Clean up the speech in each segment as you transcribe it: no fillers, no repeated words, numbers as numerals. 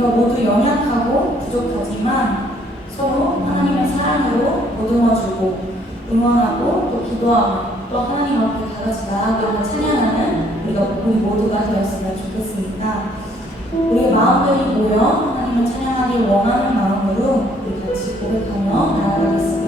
우리가 모두 연약하고 부족하지만 서로 하나님의 사랑으로 보듬어주고 응원하고 또 기도하며 또 하나님 앞에 다 같이 나아가고 찬양하는 우리 모두가 되었으면 좋겠습니다. 우리의 마음들이 모여 하나님을 찬양하길 원하는 마음으로 우리 같이 고백하며 나아가겠습니다.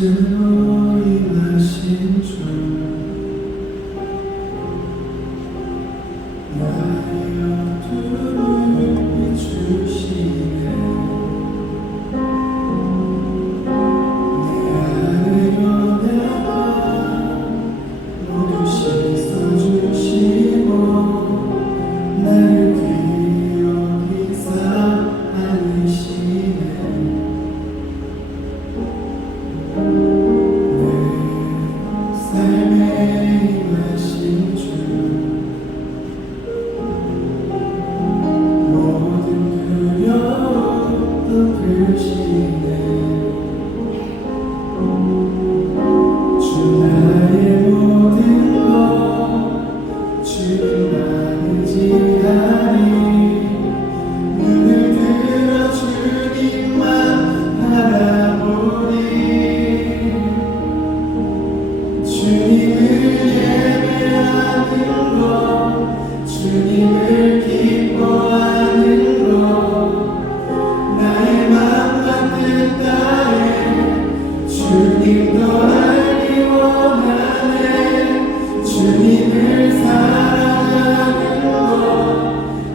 스스로 임하신 주 나의 어둠을 비추시네 내 안에 연약함 모두 씻어주시고 나를 기억이사 안으시네 삶에 임하신 주 모든 두려움 덮으시네 주 나의 모든 것 주님 의지하니 눈을 들어 주님만 바라보니 주님을 예배하는 것 주님을 기뻐하는 것 나의 맘과 뜻 다해 주님도 알기 원하네 주님을 사랑하는 것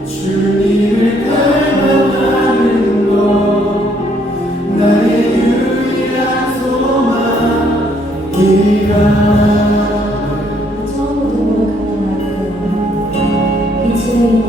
주님을 닮아가는 것 나의 유일한 소망이라 처음으로 노력하는 날 빛을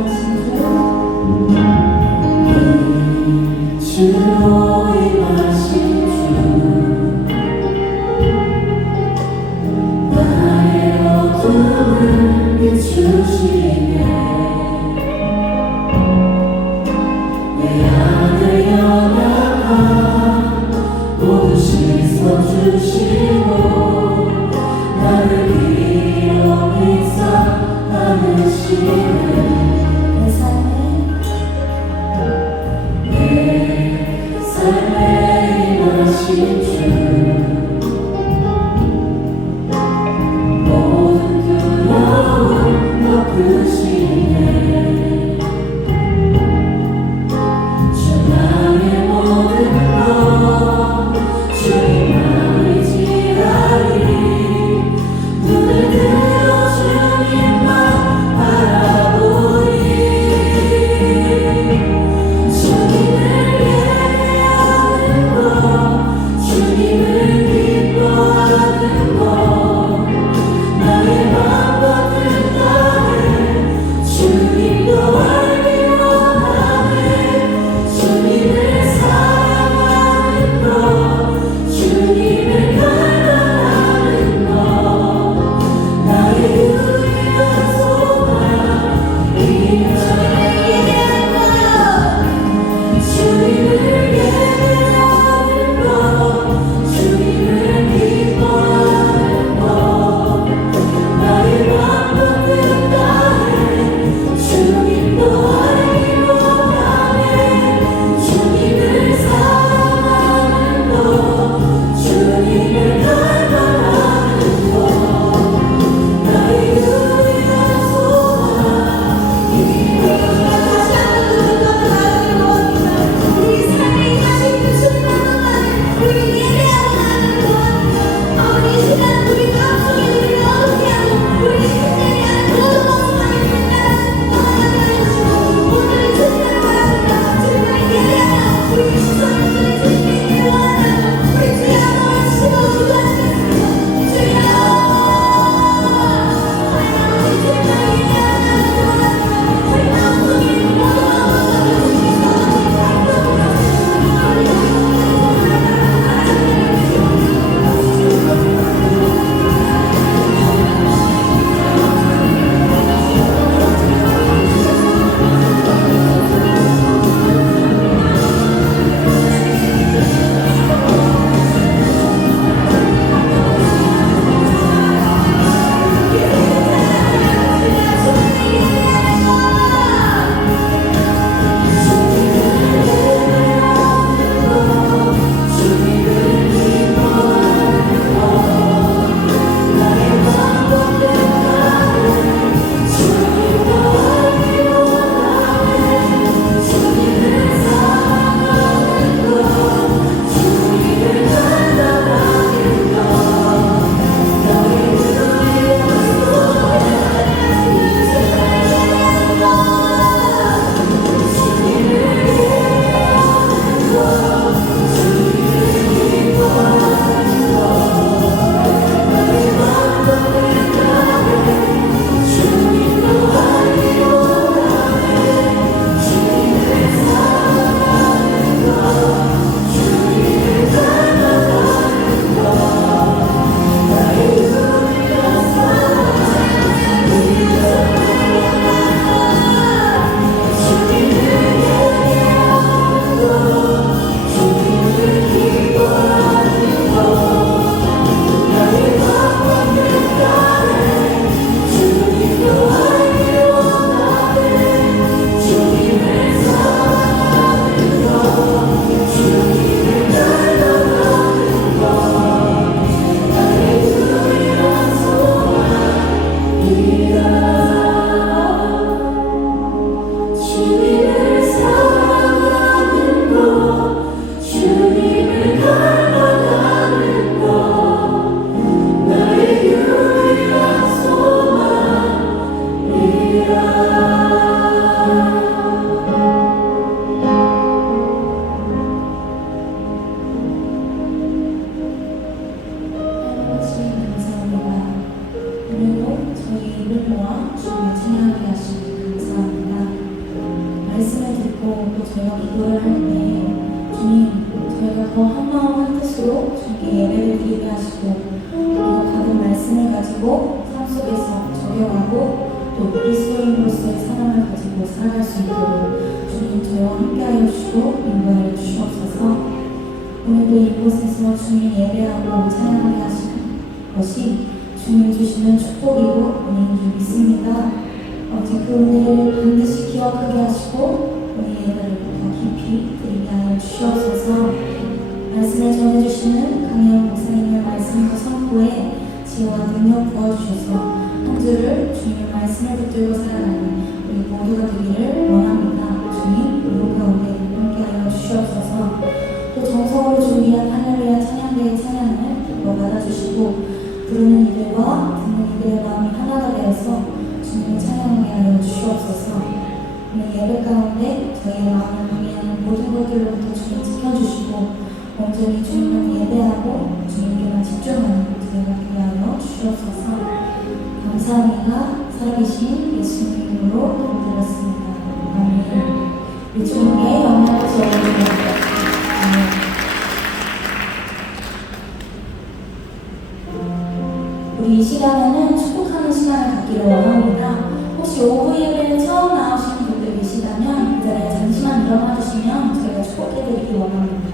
우리 이 시간에는 축복하는 시간을 갖기를 원합니다. 혹시 오후 예배에 처음 나오시는 분들 계시다면 그 자리에 잠시만 일어나 주시면 저희가 축복해드리기 원합니다.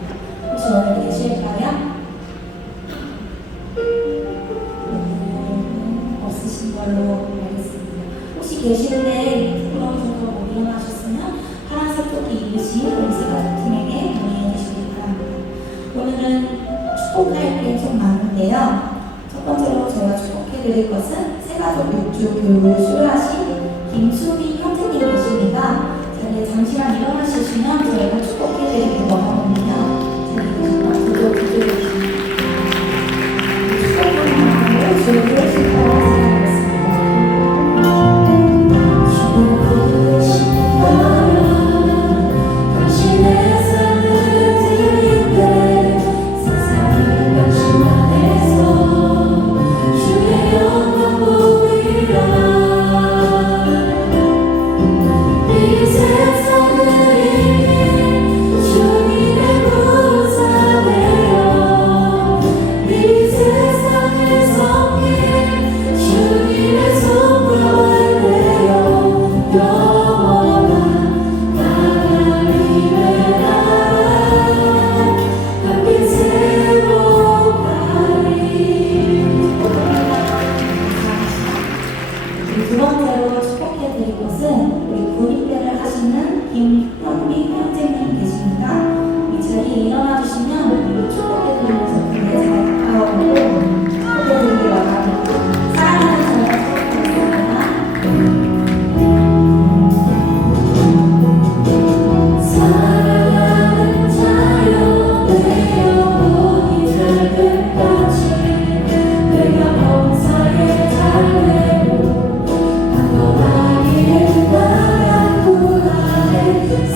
혹시 오늘 계실까요? 없으신 걸로 알겠습니다. 혹시 계시는데 부끄러우셔서 못 일어나셨으면 파란색 토끼 입으신 우리 세가족팀에게 문의해 주시기 바랍니다. 오늘은 축복할 게 좀 많은데요. 첫 번째로 제가 축복해드릴 것은 새가족 육주 교육을 수료하신 김수미 형제님 계십니다. 자리에 잠시만 일어나주시면 저희가 축복해드리기 원하거든요. 자리에 계시면 구조해주십니다. 축복을 주를 싶어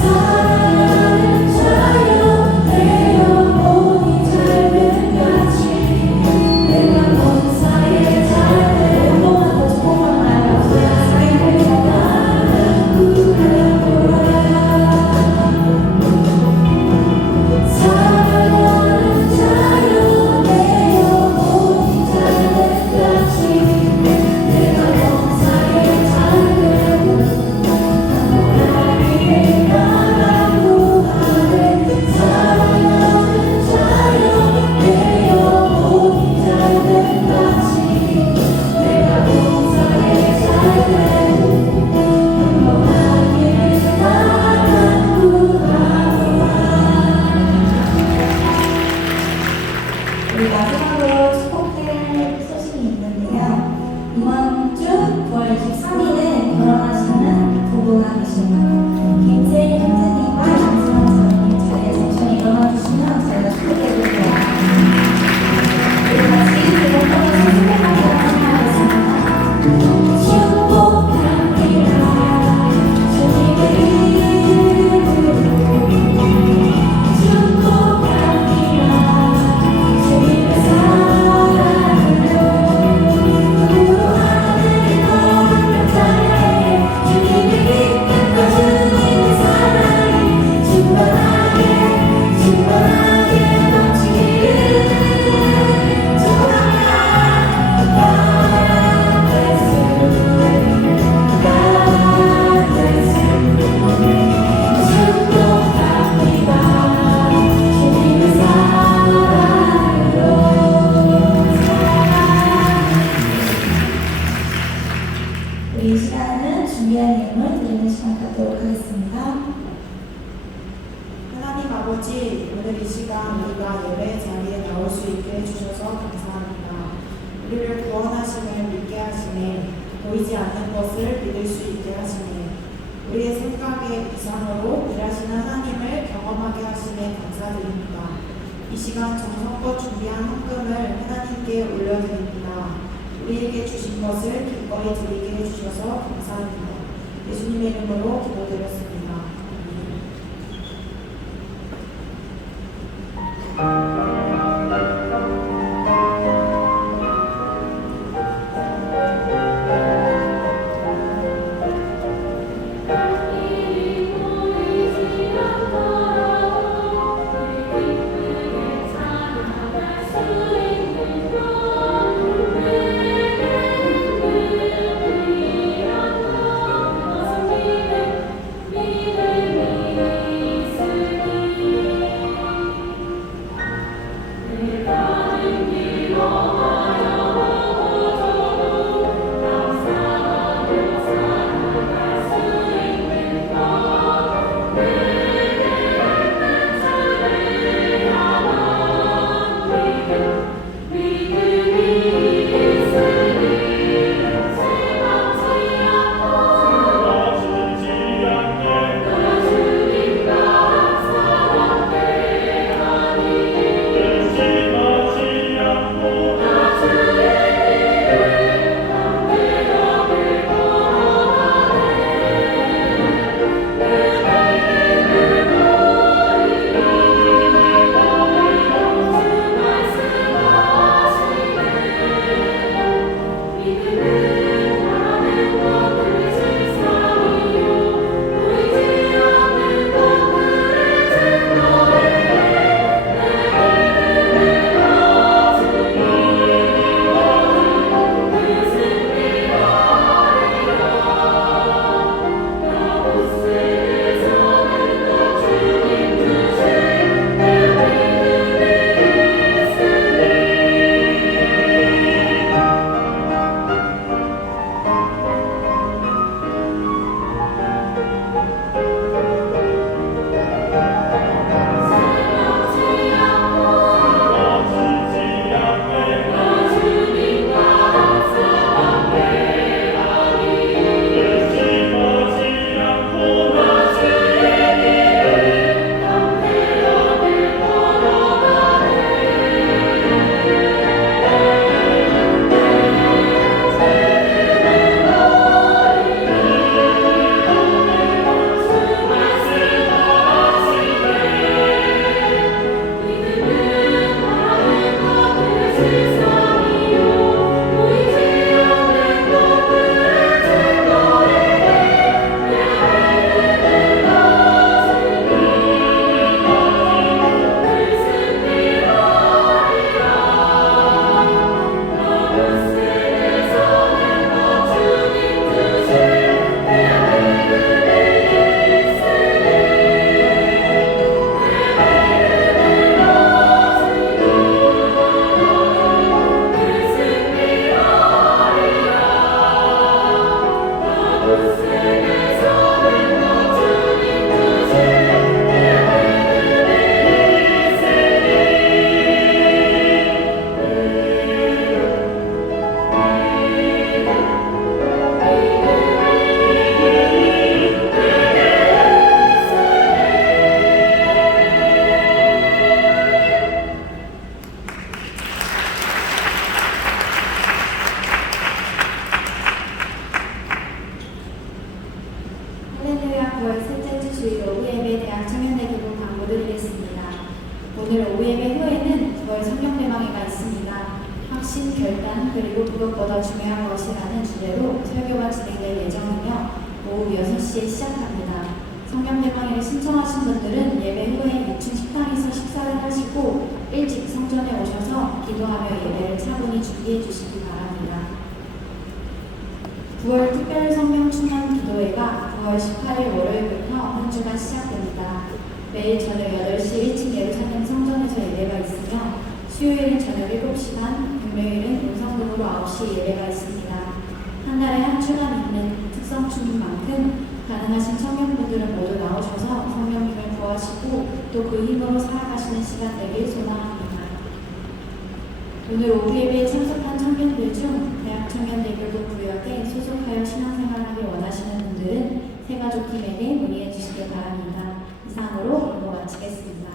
사랑하는 자 기도하도록 하겠습니다. 하나님 아버지, 오늘 이 시간 우리가 예배 자리에 나올 수 있게 해주셔서 감사합니다. 우리를 구원하심을 믿게 하시네, 보이지 않는 것을 믿을 수 있게 하시네, 우리의 생각의 이상으로 일하시는 하나님을 경험하게 하시네 감사드립니다. 이 시간 정성껏 준비한 헌금을 하나님께 올려드립니다. 우리에게 주신 것을 기꺼이 드리게 해주셔서 감사합니다. 예수님의 이름으로 기도드렸습니다. 할렐루야 9월 셋째 주 주일 오후 예배 대학 청년대 기부 광고드리겠습니다. 오늘 오후 예배 후에는 9월 성경대방회가 있습니다. 확신, 결단, 그리고 무엇보다 중요한 것이라는 주제로 설교가 진행될 예정이며 오후 6시에 시작합니다. 성경대방회를 신청하신 분들은 예배 후에 2층 식당에서 식사를 하시고 일찍 성전에 오셔서 기도하며 예배를 차분히 준비해 주시기 바랍니다. 9월 특별 성령 충만 기도회가 9월 18일 월요일부터 한 주간 시작됩니다. 매일 저녁 8시 1층 예루살렘 성전에서 예배가 있으며 수요일은 저녁 7시 반, 금요일은 음성등으로 9시 예배가 있습니다. 한 달에 한 주간 있는 특성 주인 만큼 가능하신 청년분들은 모두 나오셔서 성령님을 구하시고 또 그 힘으로 살아가시는 시간 되길 소망합니다. 오늘 오후 예배에 참석한 청년들 중 대학 청년대교동 구역에 소속하여 신앙생활하길 원하시는 분들은 새가족팀에게 문의해 주시기 바랍니다. 이상으로 공부 마치겠습니다.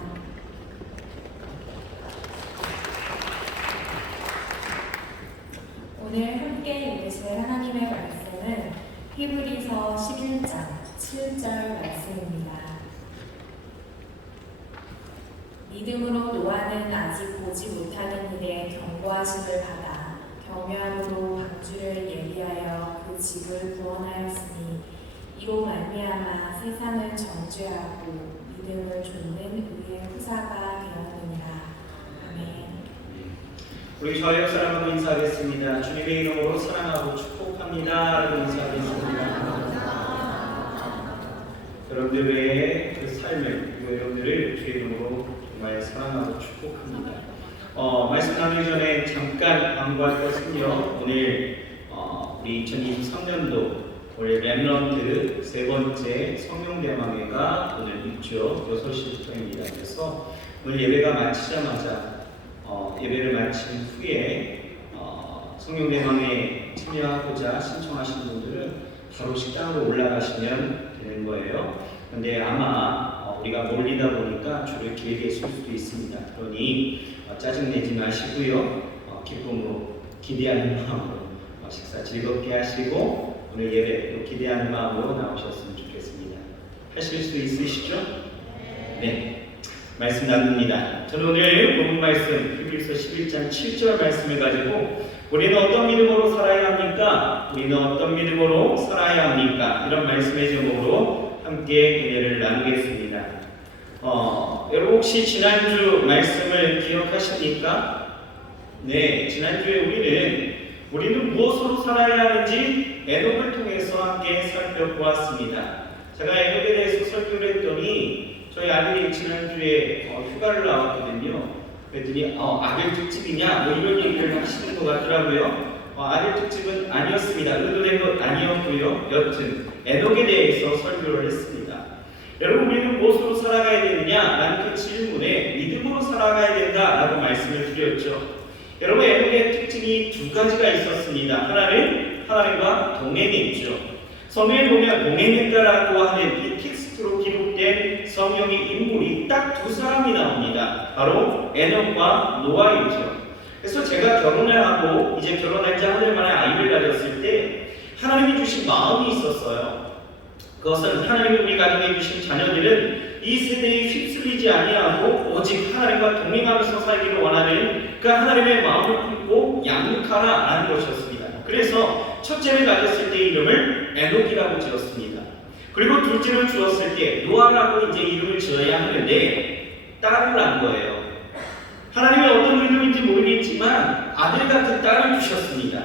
오늘 함께 읽으실 하나님의 말씀은 히브리서 11장 7절 말씀입니다. 믿음으로 노아는 아직 보지 못하는 일에 경고하심을 받아 경외함으로 방주를 예비하여 그 집을 구원하였으니 이로 말미암아 세상을 정죄하고 믿음을 좇는 의의 후사가 되었느니라. 아멘. 우리 저와 옆 사람으로 인사하겠습니다. 주님의 이름으로 사랑하고 축복합니다. 라고 인사하겠습니다. 여러분들의 그 삶을, 그리고 여러분들을 주의 이름으로 정말 사랑하고 축복합니다. 말씀 나누기 전에 잠깐 광고할 것은요. 오늘 우리 2023년도 올해 렘넌트 세 번째 성령대망회가 오늘 있죠. 6시부터입니다. 그래서 오늘 예배가 마치자마자 예배를 마친 후에 성령대망회에 참여하고자 신청하시는 분들은 바로 식당으로 올라가시면 되는 거예요. 근데 아마 우리가 몰리다 보니까 줄을 길게 설 수도 있습니다. 그러니 짜증내지 마시고요. 기쁨으로 기대하는 마음으로 식사 즐겁게 하시고 오늘 예배 기대하는 마음으로 나오셨으면 좋겠습니다. 하실 수 있으시죠? 네. 말씀 나눕니다. 저는 오늘 본문 말씀 히브리서 11장 7절 말씀을 가지고 우리는 어떤 믿음으로 살아야 합니까? 우리는 어떤 믿음으로 살아야 합니까? 이런 말씀의 제목으로 함께 은혜를 나누겠습니다. 여러분 혹시 지난주 말씀을 기억하십니까? 네, 지난주에 우리는 무엇으로 살아야 하는지 에녹을 통해서 함께 살펴보았습니다. 제가 에녹에 대해서 설교를 했더니 저희 아들이 지난주에 휴가를 나왔거든요. 그랬더니 아들 특집이냐? 뭐 이런 얘기를 하시는 것 같더라고요. 아들 특집은 아니었습니다. 의도된 것 아니었고요. 여튼 에녹에 대해서 설교를 했습니다. 여러분 우리는 무엇으로 살아가야 되느냐? 라는 그 질문에 믿음으로 살아가야 된다라고 말씀을 드렸죠. 여러분 에녹의 특징이 두 가지가 있었습니다. 하나는 하나님과 동행했죠. 성경에 보면 동행했다라고 하는 이 텍스트로 기록된 성령의 인물이 딱 두 사람이 나옵니다. 바로 에녹과 노아이죠. 그래서 제가 결혼을 하고 이제 결혼한 지 하늘 만에 아이를 가졌을 때 하나님이 주신 마음이 있었어요. 그것은 하나님이 우리 가정에 주신 자녀들은 이 세대에 휩쓸리지 아니하고 오직 하나님과 동행하면서 살기를 원하는 그 하나님의 마음을 품고 양육하라라는 것이었습니다. 그래서 첫째를 가졌을 때 이름을 에녹이라고 지었습니다. 그리고 둘째를 주었을 때 노아라고 이제 이름을 지어야 하는데 딸을 낳은 거예요. 하나님의 어떤 의도인지 모르겠지만 아들 같은 딸을 주셨습니다.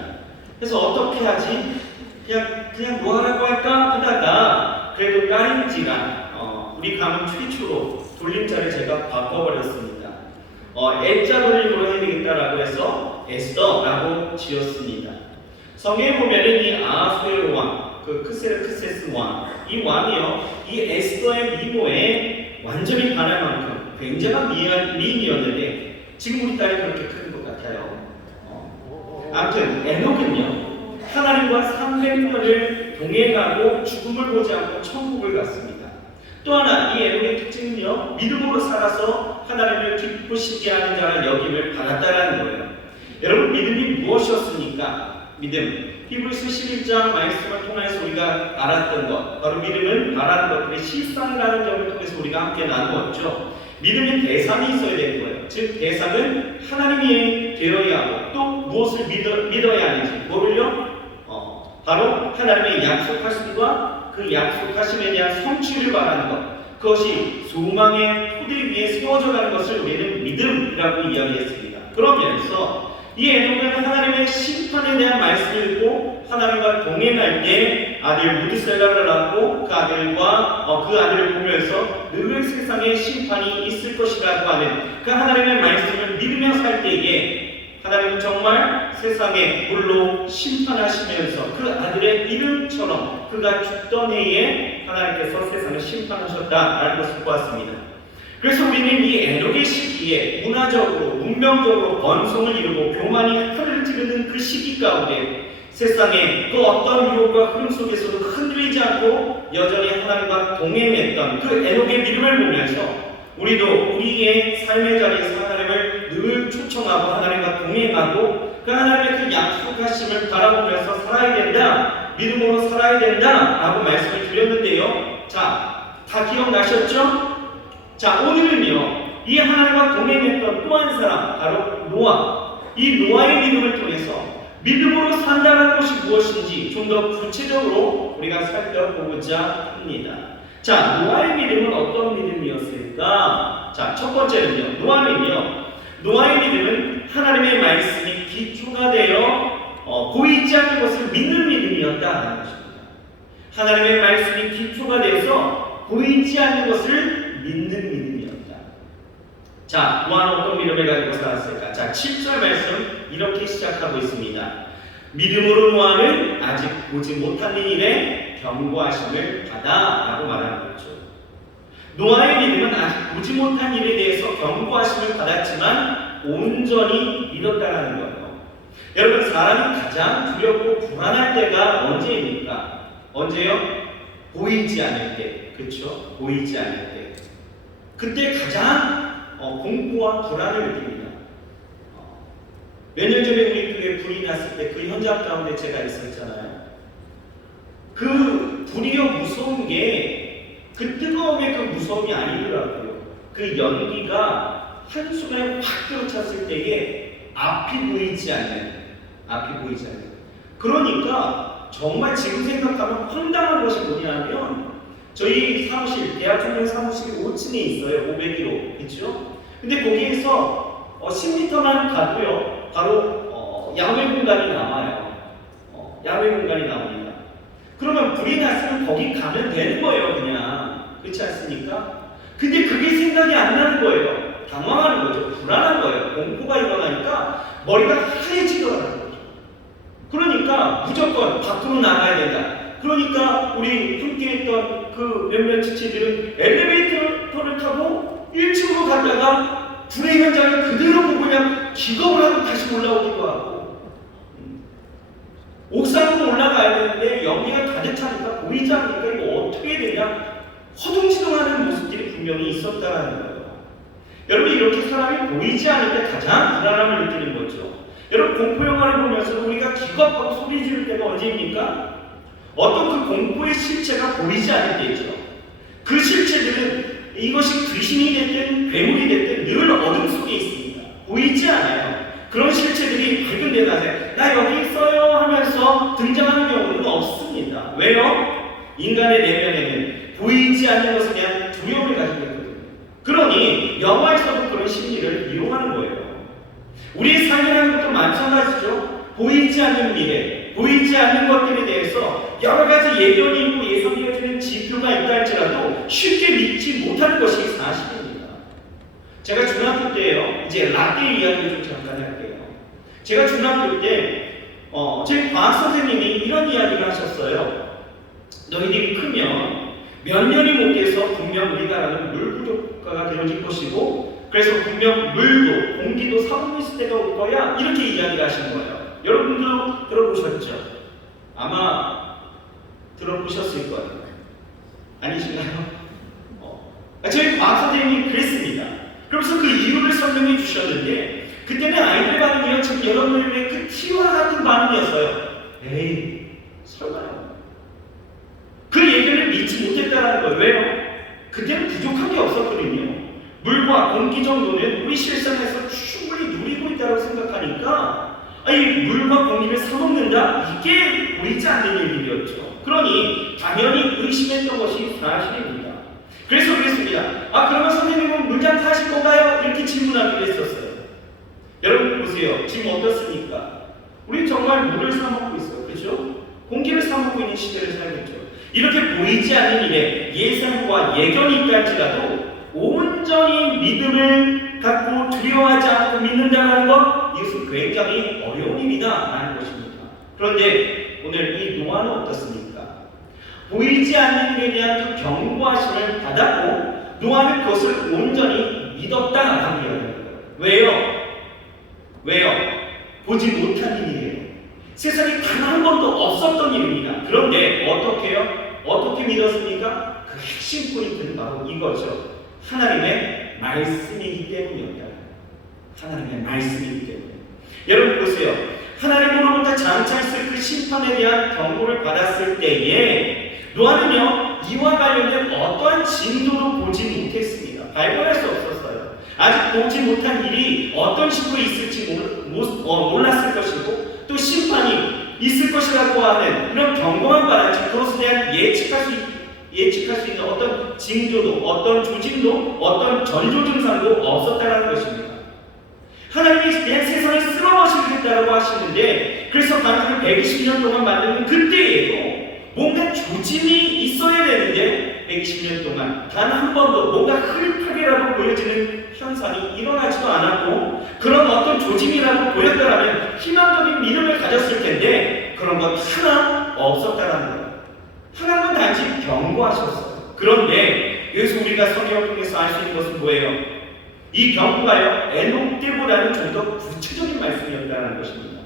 그래서 어떻게 하지? 그냥 노아라고 할까 하다가 그래도 딸인지라 우리 가문 최초로 돌림자를 제가 바꿔버렸습니다. 애자 돌림으로 해야 되겠다라고 해서 에스더라고 지었습니다. 성경에 보면은 이 아수에로 왕, 그 크세르크세스 왕, 이 왕이요, 이 에스더의 미모에 완전히 반할 만큼 굉장한 미인이었는데 지금 우리 딸이 그렇게 큰 것 같아요. 아무튼 에녹은요 하나님과 300년을 동행하고 죽음을 보지 않고 천국을 갔습니다. 또 하나 이 에녹의 특징은요 믿음으로 살아서 하나님을 기쁘시게 하는 자를 여김을 받았다라는 거예요. 여러분 믿음이 무엇이었습니까? 믿음 히브리서 11장 말씀을 통해서 우리가 알았던 것 바로 믿음은 말하는 것들의 실상이라는 점을 통해서 우리가 함께 나누었죠. 믿음의 대상이 있어야 되는 거예요. 즉 대상은 하나님이 되어야 하고 또 무엇을 믿어야 하는지 뭐를요? 바로 하나님의 약속하심과 그 약속하심에 대한 성취를 말하는 것 그것이 소망의 토대 위에 세워져 가는 것을 우리는 믿음이라고 이야기했습니다. 그러면서 이 에녹은 하나님의 심판에 대한 말씀을 듣고 하나님과 동행할 때 아들 무드셀라를 낳고 그 아들을 보면서 늘 세상에 심판이 있을 것이라고 하는 그 하나님의 말씀을 믿으며 살 때에 하나님은 정말 세상에 물로 심판하시면서 그 아들의 다니엘의 이름처럼 그가 죽던 해에 하나님께서 세상을 심판하셨다라는 것을 보았습니다. 그래서 우리는 이 에녹의 시기에 문화적으로, 문명적으로 번성을 이루고 교만이 하늘을 찌르는 그 시기 가운데 세상의 그 어떤 유혹과 흐름 속에서도 흔들리지 않고 여전히 하나님과 동행했던 그 에녹의 믿음을 보면서 우리도 우리의 삶의 자리에서 하나님을 늘 초청하고 하나님과 동행하고 그 하나님의 그 약속하심을 바라보면서 살아야 된다, 믿음으로 살아야 된다 라고 말씀을 드렸는데요. 자, 다 기억나셨죠? 자, 오늘은요, 이 하나님과 동행했던 또 한 사람, 바로 노아. 이 노아의 믿음을 통해서 믿음으로 산다는 것이 무엇인지 좀 더 구체적으로 우리가 살펴보고자 합니다. 자, 노아의 믿음은 어떤 믿음이었을까? 자, 첫 번째는요, 노아의 믿음은 하나님의 말씀이 기초가 되어 보이지 않는 것을 믿는 믿음이었다는 것입니다. 하나님의 말씀이 기초가 되어서 보이지 않는 것을 믿는 믿음이었다. 자, 노아는 어떤 믿음을 가지고 살았을까? 자, 7절 말씀 이렇게 시작하고 있습니다. 믿음으로 노아는 아직 보지 못한 일에 경고하심을 받아 라고 말하는 거죠. 노아의 믿음은 아직 보지 못한 일에 대해서 경고하심을 받았지만 온전히 믿었다라는 거예요. 여러분, 사람이 가장 두렵고 불안할 때가 언제입니까? 언제요? 보이지 않을 때. 그렇죠? 보이지 않을 때. 그때 가장 공포와 불안을 느낍니다. 몇 년 전에 우리 교회에 불이 났을 때 그 현장 가운데 제가 있었잖아요. 그 불이요 무서운 게 그 뜨거움의 그 무서움이 아니더라고요. 그 연기가 한순간에 확 들어찼을 때에 앞이 보이지 않는. 그러니까 정말 지금 생각하면 황당한 것이 뭐냐면 저희 사무실, 대학총장 사무실 5층에 있어요. 501호. 그렇죠? 근데 거기에서 10m만 가도요. 바로 야외 공간이 남아요. 야외 공간이 나옵니다. 그러면 불이 났으면 거기 가면 되는 거예요, 그냥. 그렇지 않습니까? 근데 그게 생각이 안 나는 거예요. 당황하는 거죠. 불안한 거예요. 공포가 일어나니까 머리가 하얘지더라는 거죠. 그러니까 무조건 밖으로 나가야 된다. 그러니까 우리 함께했던 그 몇몇 지체들은 엘리베이터를 타고 1층으로 갔다가 불의 현장을 그대로 보고 그냥 기겁을 하고 다시 올라오기도 하고, 옥상으로 올라가야 되는데 연기가 가득 차니까 보이지 않으니까 이거 어떻게 되냐, 허둥지둥하는 모습들이 분명히 있었다는 거예요. 여러분, 이렇게 사람이 보이지 않을 때 가장 불안함을 느끼는 거죠. 여러분, 공포 영화를 보면서 우리가 기겁하고 소리 지를 때가 언제입니까? 어떤 그 공포의 실체가 보이지 않을 때이죠. 그 실체들은 이것이 귀신이 됐든 괴물이 됐든 늘 어둠 속에 있습니다. 보이지 않아요. 그런 실체들이 밝은 데 가서 나 여기 있어요 하면서 등장하는 경우는 없습니다. 왜요? 인간의 내면에는 보이지 않는 것에 대한 두려움을 가지고 있거든요. 그러니 영화에서도 그런 심리를 이용하는 거예요. 우리의 삶이라는 것도 마찬가지죠. 보이지 않는 미래, 보이지 않는 것들에 대해서 여러 가지 예견이 있고 예상되어지는 지표가 있다 할지라도 쉽게 믿지 못하는 것이 사실입니다. 제가 중학교 때요, 이제 라떼 이야기를 좀 잠깐 할게요. 제가 중학교 때 제 과학 선생님이 이런 이야기를 하셨어요. 너희들이 크면 몇 년이 못 돼서 분명 우리나라는 물 부족화가 되어질 것이고, 그래서 분명 물도 공기도 사고있을 때가 올 거야, 이렇게 이야기를 하신 거예요. 여러분도 들어보셨죠? 아마 들어보셨을 거예요. 아니신가요? 저희 과학 선생님이 그랬습니다. 그러면서 그 이유를 설명해 주셨는데, 그때는 아이들 반응이요, 지금 여러분들의 그 티와 같은 반응이었어요. 에이, 설마요. 그 얘기를 믿지 못했다는 거예요. 왜요? 그때는 부족한 게 없었거든요. 물과 공기 정도는 우리 실생활에서 충분히 누리고 있다고 생각하니까, 아니, 물과 공기를 사먹는다? 이게 보이지 않는 일들이었죠. 그러니 당연히 의심했던 것이 사실입니다. 그래서 그랬습니다. 그러면 선생님은 물장 타실 건가요? 이렇게 질문하기로 했었어요. 여러분 보세요. 지금 어떻습니까? 우리 정말 물을 사먹고 있어요. 그렇죠? 공기를 사먹고 있는 시대를 살겠죠. 이렇게 보이지 않는 일에 예상과 예견이 있다 할지라도 온전히 믿음을 갖고 두려워하지 않고 믿는다는 것, 이것은 굉장히 어려운 일이다 라는 것입니다. 그런데 오늘 이 노아는 어떻습니까? 보이지 않는 일에 대한 그 경고하심을 받았고 노아는 그것을 온전히 믿었다라고 이야기하는 거예요. 왜요? 보지 못한 일이에요. 세상에 단 한 번도 없었던 일입니다. 그런데 어떻게 믿었습니까? 그 핵심 포인트는 바로 이거죠. 하나님의 말씀이기 때문이었다. 하나님의 말씀이기 때문에. 여러분 보세요. 하나님으로부터 장차 있을 그 심판에 대한 경고를 받았을 때에 노아는요 이와 관련된 어떠한 징조도 보지 못했습니다. 발견할 수 없었어요. 아직 보지 못한 일이 어떤 식으로 있을지 몰랐을 것이고 또 심판이 있을 것이라고 하는 이런 경고만 받았지 그것에 대한 예측할 수 있는 어떤 징조도 어떤 조짐도 어떤 전조 증상도 없었다는 것입니다. 하나님이 그냥 세상을 쓸어버리겠다고 하시는데 그래서 방금 120년 동안 만드는 그때에도 뭔가 조짐이 있어야 되는데 120년 동안 단 한 번도 뭔가 흐릿하게라도 보여지는 현상이 일어나지도 않았고 그런 어떤 조짐이라도 보였더라면 희망적인 믿음을 가졌을 텐데 그런 것 하나 없었다는 거예요. 하나님은 단지 경고하셨어요. 그런데 여기서 우리가 성경을 통해서 알 수 있는 것은 뭐예요? 이 경고가요 에녹 때보다는 좀 더 구체적인 말씀이었다는 것입니다.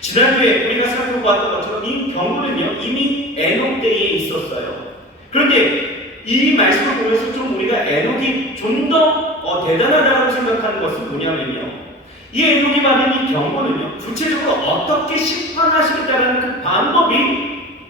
지난주에 우리가 살펴보았던 것처럼 이 경고는요 이미 에녹 때에 있었어요. 그런데 이 말씀을 보면서 좀 우리가 에녹이 좀 더 대단하다고 생각하는 것은 뭐냐면요 이 에녹이 받은 이 경고는요 구체적으로 어떻게 심판하시겠다는 그 방법이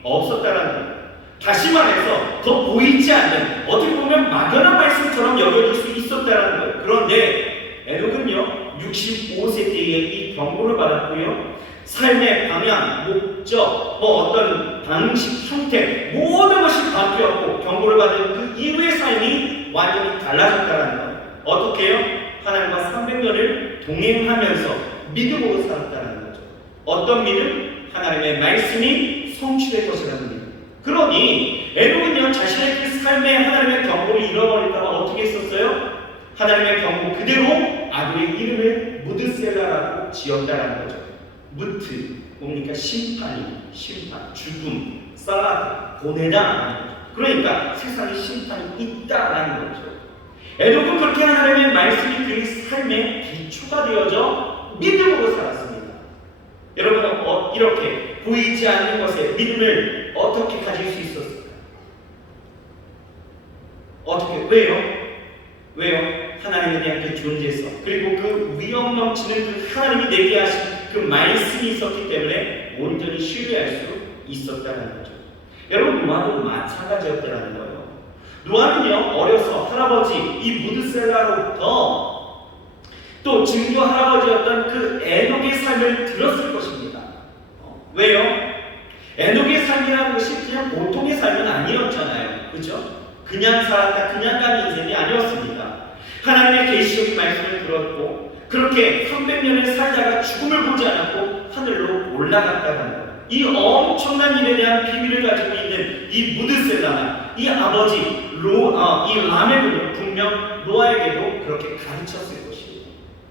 없었다는 거예요. 다시 말해서 더 보이지 않는 어떻게 보면 막연한 말씀처럼 여겨질 수 있었다는 거예요. 그런데 에녹은요 65세 때에 이 경고를 받았고요 삶의 방향, 목적, 어떤 방식, 형태 모든 것이 바뀌었고 경고를 받은 그 이후의 삶이 완전히 달라졌다는 거예요. 어떻게 해요? 하나님과 300년을 동행하면서 믿음으로 살았다는 거죠. 어떤 믿음? 하나님의 말씀이 성취될 것이라는 믿음. 그러니 에녹은요 자신의 그 삶에 하나님의 경고를 잃어버릴까 봐 어떻게 했었어요? 하나님의 경고 그대로 아들의 이름을 무드셀라라고 지었다는 거죠. 무트 뭡니까? 심판, 죽음, 살라드, 보내다. 그러니까 세상에 심판이 있다라는 거죠. 에녹은 그렇게 하나님의 말씀이 그의 삶의 기초가 되어져 믿음으로 살았습니다. 여러분 이렇게 보이지 않는 것에 믿음을 어떻게 가질 수 있었을까요? 어떻게? 왜요? 하나님에 대한 그 존재성 그리고 그 위엄 넘치는 그 하나님이 내게 하신 그 말씀이 있었기 때문에 온전히 신뢰할 수 있었다는 거죠. 여러분 노아도 마찬가지였다는 거예요. 노아는요 어려서 할아버지 이 무드셀라로부터 또 증조 할아버지였던 그 에녹의 삶을 들었을 것입니다. 왜요? 에녹의 삶이라는 것이 그냥 보통의 삶은 아니었잖아요. 그렇죠? 그냥 살았다 그냥 가는 인생이 아니었습니다. 하나님의 계시적인 말씀을 들었고 그렇게 300년을 살다가 죽음을 보지 않았고 하늘로 올라갔다는 거예요. 이 엄청난 일에 대한 비밀을 가지고 있는 이 무드셀라나 이 아버지 이 라멕은요 분명 노아에게도 그렇게 가르쳤을 것이에요.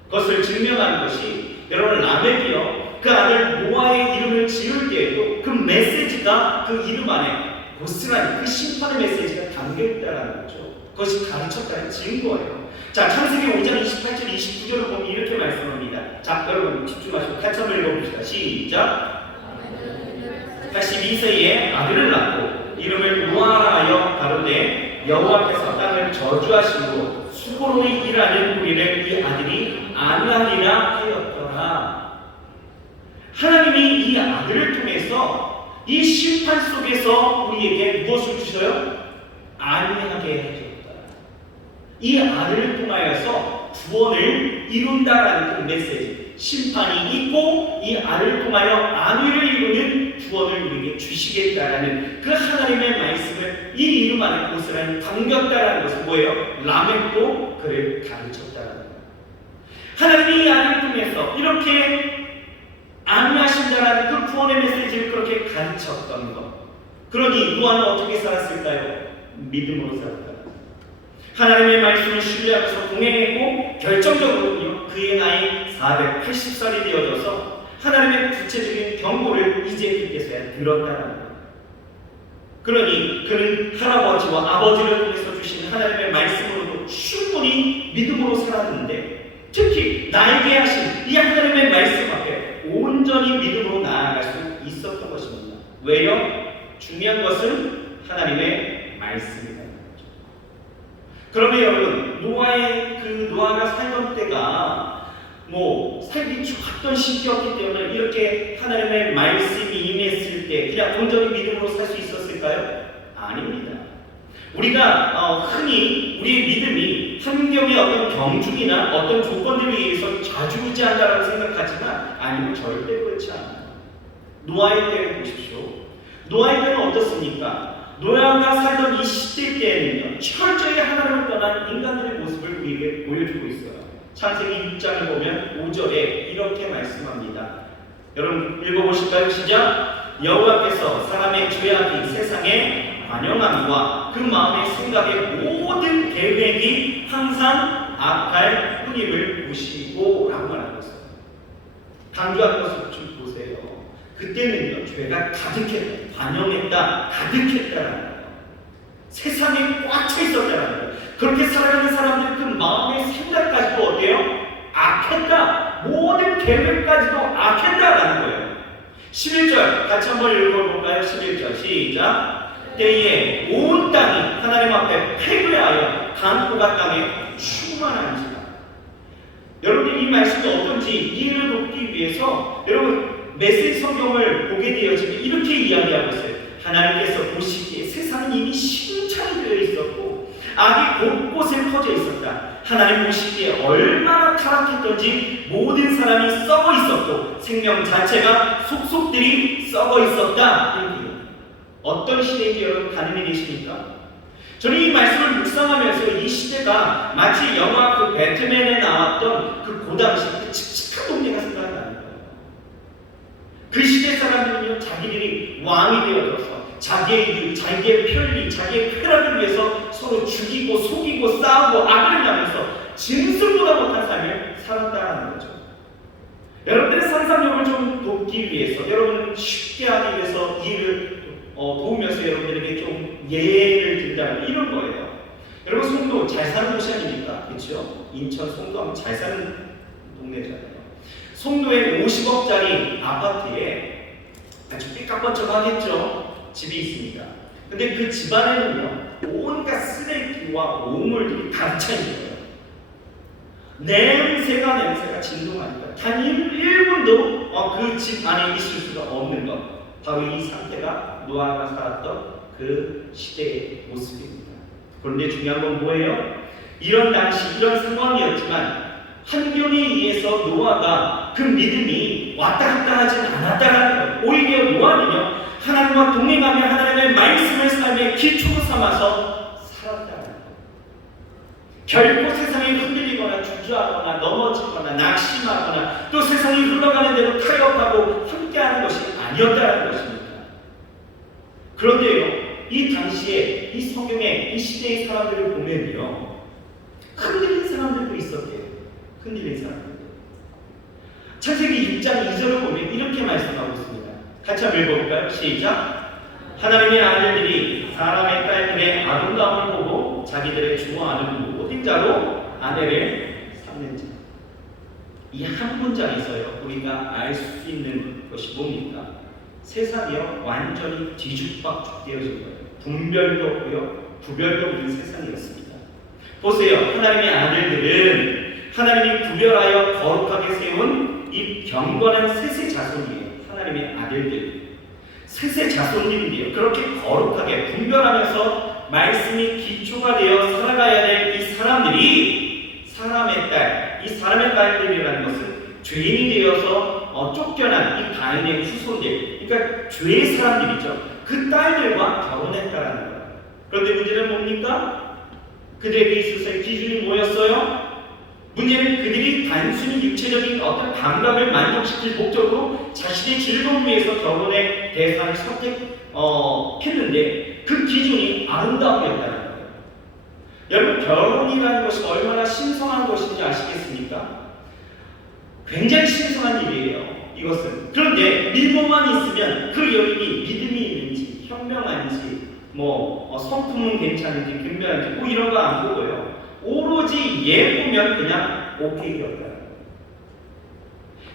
그것을 증명하는 것이 여러분 라멕이요 그 아들 노아의 이름을 지을 때에도 그 메시지가 그 이름 안에 고스란히 그 심판의 메시지가 담겨있다는 거죠. 그것이 가르쳤다는 증거예요. 자, 창세기 5장 28절 29절을 보면 이렇게 말씀합니다. 자, 여러분 집중하시고 같이 한번 읽어봅시다. 시작. 82세에 아들을 낳고 이름을 노아라 하여 가로되 여호와께서 땅을 저주하시고 수고로 일하는 우리를 이 아들이 안위하리라 하였더라. 하나님이 이 아들을 통해서 이 심판 속에서 우리에게 무엇을 주셔요? 안위하게 해줬다. 이 아들을 통하여서 구원을 이룬다라는 그 메시지. 심판이 있고 이 아들을 통하여 안위를 이루는 구원을 우리에게 주시겠다라는 그 하나님의 말씀을 이 이름 안에 고스란히 담겼다라는 것은 뭐예요? 라멕도 그를 가르쳤다라는 거예요. 하나님이 이 아들을 통해서 이렇게 안위하신다라는 그 구원의 메시지를 그렇게 가르쳤던 것. 그러니 노아는 어떻게 살았을까요? 믿음으로 살았다. 하나님의 말씀을 신뢰하면서 동행했고 결정적으로 그의 나이 480살이 되어져서 하나님의 구체적인 경고를 이제 그때서야 들었다는 거예요. 그러니 그는 할아버지와 아버지를 통해서 주신 하나님의 말씀으로도 충분히 믿음으로 살았는데, 특히 나에게 하신 이 하나님의 말씀 앞에 온전히 믿음으로 나아갈 수 있었던 것입니다. 왜요? 중요한 것은 하나님의 말씀이라는 거죠. 그러면 여러분, 노아가 살던 때가 살기 좋았던 시기였기 때문에 이렇게 하나님의 말씀이 임했을 때 그냥 온전히 믿음으로 살 수 있었을까요? 아닙니다. 우리가 흔히 우리의 믿음이 환경의 어떤 경중이나 어떤 조건들에 의해서 좌지우지한다고 생각하지만 아니면 절대 그렇지 않아요. 노아의 때를 보십시오. 노아의 때는 어떻습니까? 노아가 살던 이 시대 때에는요, 철저히 하나님을 떠난 인간들의 모습을 우리에게 보여주고 있어요. 창세기 6장을 보면 5절에 이렇게 말씀합니다. 여러분 읽어보실까요? 시작! 여호와께서 사람의 죄악이 세상에 관영함과 그 마음의 생각의 모든 계획이 항상 악할 뿐임을 보시고 라고 말하고 있어요. 강조한 것을 좀 보세요. 그때는요, 죄가 가득했다, 관영했다, 가득했다라는 거예요. 세상에 꽉 차 있었다라는 거예요. 그렇게 살아가는 사람들 그 마음의 생각까지도 어때요? 악했다. 모든 계획까지도 악했다라는 거예요. 11절 같이 한번 읽어볼까요? 11절 시작. 때에 온 땅이 하나님 앞에 패배하여 강포가 땅에 충만한지라. 여러분이 이 말씀이 어떤지 이해를 돕기 위해서 여러분 메시지 성경을 보게 되어지면 이렇게 이야기하고 있어요. 하나님께서 보시기에 세상은 이미 심창이 되어 있었고 악이 곳곳에 퍼져 있었다. 하나님 보시기에 얼마나 타락했던지 모든 사람이 썩어 있었고 생명 자체가 속속들이 썩어 있었다. 이렇게. 어떤 시대인지 여러분 가늠이 되십니까? 저는 이 말씀을 묵상하면서 이 시대가 마치 영화 그 배트맨에 나왔던 그 당시 그 칙칙한 동네가 생각이 나는 거예요. 그 시대 사람들은요, 자기들이 왕이 되어져서 자기의 이유, 자기의 편리, 자기의 쾌락을 위해서 서로 죽이고 속이고 싸우고 악을 하면서 짐승보다 못한 삶을 살았다는 거죠. 여러분들의 상상력을 좀 돕기 위해서, 여러분 쉽게 하기 위해서 이해를 도우면서 여러분들에게 좀 예를 든다면 이런 거예요. 여러분 송도 잘 사는 곳이 아닙니까? 그렇죠? 인천 송도 하면 잘 사는 동네잖아요. 송도에 50억짜리 아파트에 아주 삐까뻔쩍하겠죠? 집이 있습니다. 근데 그 집안에는요, 온갖 쓰레기와 오물들이 가득 차 있는 거예요. 냄새가 진동하니까 단 1분도 그 집 안에 있을 수가 없는 것. 바로 이 상태가 노아가 살았던 그 시대의 모습입니다. 그런데 중요한 건 뭐예요? 이런 당시 이런 상황이었지만 환경에 의해서 노아가 그 믿음이 왔다 갔다 하진 않았다는 거예요. 오히려 노아는요, 하나님과 동행하며 하나님의 말씀을 삶의 기초로 삼아서 살았다는 거예요. 결코 세상에 흔들리거나 주저하거나 넘어지거나 낙심하거나 또 세상이 흘러가는 대로 타협하고 함께하는 것이 아니었다는 것입니다. 그런데요, 이 당시에 이 성경의 이 시대의 사람들을 보면요, 흔들린 사람들도 있었대요. 흔들린 사람들. 창세기 6장 2절을 보면 이렇게 말씀하고 있습니다. 같이 한번 읽어볼까요? 시작. 하나님의 아들들이 사람의 딸들의 아름다움을 보고 자기들의 좋아하는 모든 자로 아내를 삼는 자. 이 한 문장에서요, 우리가 알 수 있는 것이 뭡니까? 세상이요, 완전히 뒤죽박죽 되어진 거예요. 분별도 없고요, 구별도 없는 세상이었습니다. 보세요. 하나님의 아들들은 하나님이 구별하여 거룩하게 세운 이 경건한 셋의 자손이에요. 하나님의 아들들. 셋의 자손님인데요, 그렇게 거룩하게 분별하면서 말씀이 기초가 되어 살아가야 될 이 사람들이 사람의 딸, 이 사람의 딸들이라는 것은 죄인이 되어서 쫓겨난 이 가인의 후손들, 그러니까 죄의 사람들이죠. 그 딸들과 결혼했다라는 거예요. 그런데 문제는 뭡니까? 그들에게 있어서의 기준이 뭐였어요? 문제는 그들이 단순히 육체적인 어떤 감각을 만족시킬 목적으로 자신의 즐거움 위해서 결혼의 대상을 선택했는데 그 기준이 아름다움이었다는 거예요. 여러분, 결혼이라는 것이 얼마나 신성한 것인지 아시겠습니까? 굉장히 신성한 일이에요. 이것은. 그런데 미모만 있으면 그 여인이 믿음이 있는지 현명한지 성품은 괜찮은지 근면한지 뭐 이런 거 안 보고요. 오로지 예쁘면 그냥 오케이였다.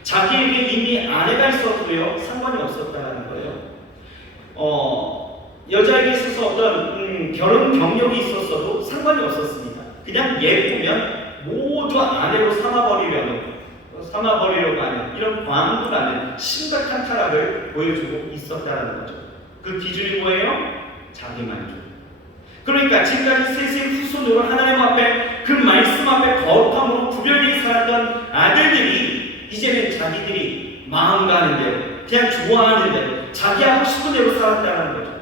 자기에게 이미 아내가 있었고요. 상관이 없었다는 거예요. 여자에게 있어서 어떤 결혼 경력이 있었어도 상관이 없었습니다. 그냥 예쁘면 모두 아내로 삼아버리려고 하는 이런 광도라는 심각한 타락을 보여주고 있었다는 거죠. 그 기준이 뭐예요? 자기만족. 그러니까 지금까지 셋의 후손으로 하나님 앞에 그 말씀 앞에 거룩함으로 구별되게 살았던 아들들이 이제는 자기들이 마음 가는 대로 그냥 좋아하는 대로 자기 하고 싶은 대로 살았다는 거죠.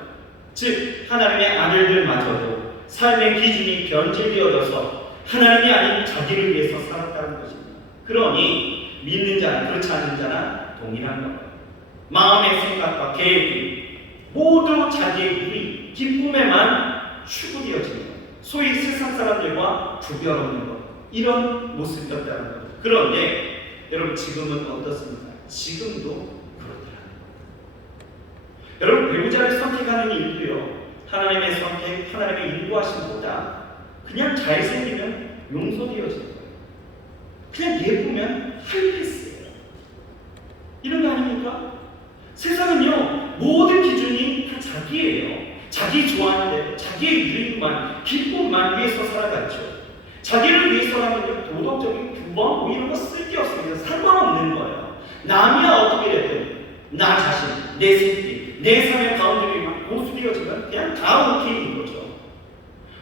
즉 하나님의 아들들마저도 삶의 기준이 변질되어져서 하나님이 아닌 자기를 위해서 살았다는 것입니다. 그러니 믿는 자나 그렇지 않는 자나 동일한 거예요. 마음의 생각과 계획이 모두 자기의 유익, 기쁨에만 추구되어지는 것, 소위 세상 사람들과 구별 없는 것, 이런 모습이었다는 거죠. 그런데 여러분 지금은 어떻습니까? 지금도 그렇다는 거예요. 여러분 배우자를 선택하는 일도요, 하나님의 선택, 하나님의 인도하심보다 그냥 잘생기면 용서되어지는 거예요. 그냥 예쁘면 하이패스예요. 이런 거 아닙니까? 세상은요 모든 기준이 다 자기예요. 자기 좋아하는 대로 자기의 유익만 기쁨만 위해서 살아갔죠. 자기를 위해서라면 도덕적인 규범 뭐 이런 거 쓸데없습니다. 상관없는 거예요. 남이야 어떻게 됐든 나 자신, 내 생기, 내 삶의 가운데로 고수되어지면 그냥 다 오케이인 거죠.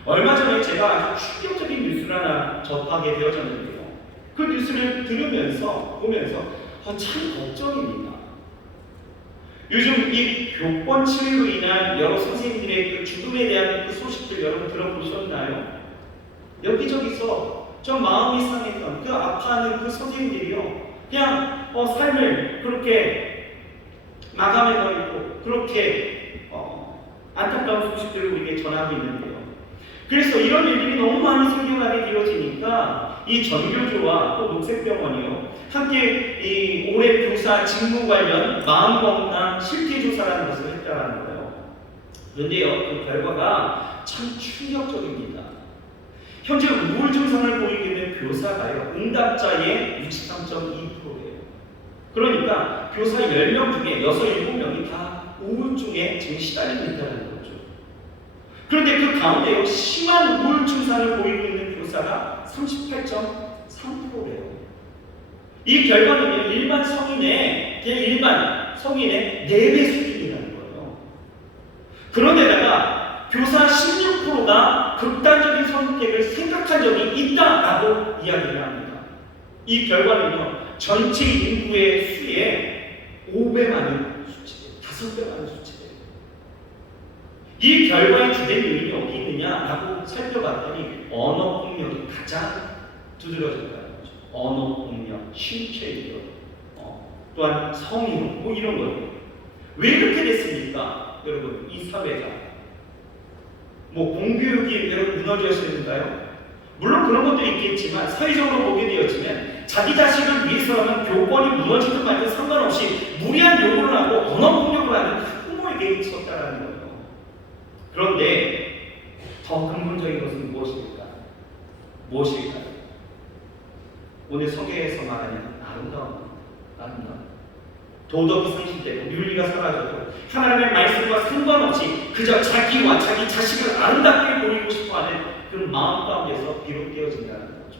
얼마 전에 제가 아주 충격적인 뉴스를 하나 접하게 되어졌는데요. 그 뉴스를 보면서 참 걱정입니다. 요즘 이 교권 침해로 인한 여러 선생님들의 그 죽음에 대한 그 소식들 여러분 들어보셨나요? 여기저기서 좀 마음이 상했던 그 아파하는 그 선생님들이요, 그냥 삶을 그렇게 마감해버리고 그렇게 안타까운 소식들을 우리에게 전하고 있는데요. 그래서 이런 일들이 너무 많이 생겨나게 되어지니까 이 전교조와 또 녹색병원이요 함께 이 올해 교사 직무 관련 마음건강 실태조사라는 것을 했다는 거예요. 그런데요 그 결과가 참 충격적입니다. 현재 우울 증상을 보이고 있는 교사가요 응답자의 63.2%예요. 그러니까 교사 10명 중에 6, 7명이 다 우울증에 지금 시달리고 있다는 거죠. 그런데 그 가운데요 심한 우울 증상을 보이고 있는 교사가 38.3%래요. 이 결과는요 일반 성인의 4배 수준이라는 거예요. 그런데다가 교사 16%가 극단적인 선택을 생각한 적이 있다라고 이야기를 합니다. 이 결과는요 전체 인구의 수의 5배 많은 수치예요. 5배 많은 수치예요. 이 결과의 주된 요인이 어디 있느냐라고 살펴봤더니 언어 폭력이 가장 두드러졌다는 거죠. 언어 폭력, 신체적, 또한 성희롱 뭐 이런 거예요. 왜 그렇게 됐습니까? 여러분 이 사회가 공교육이 여러분 무너졌을까요? 물론 그런 것도 있겠지만 사회적으로 보게 되었지만 자기 자식을 위해서라면 교권이 무너지든 말든 상관없이 무리한 요구를 하고 언어 폭력을 하는 학부모에게 있었다는 거예요. 그런데 더 근본적인 것은 무엇일까요? 오늘 성경에서 말하는 아름다움. 도덕이 상실되고 윤리가 사라져도 하나님의 말씀과 상관없이 그저 자기와 자기 자식을 아름답게 보이고 싶어하는 그 마음 가운데서 비롯되어진다는 거죠.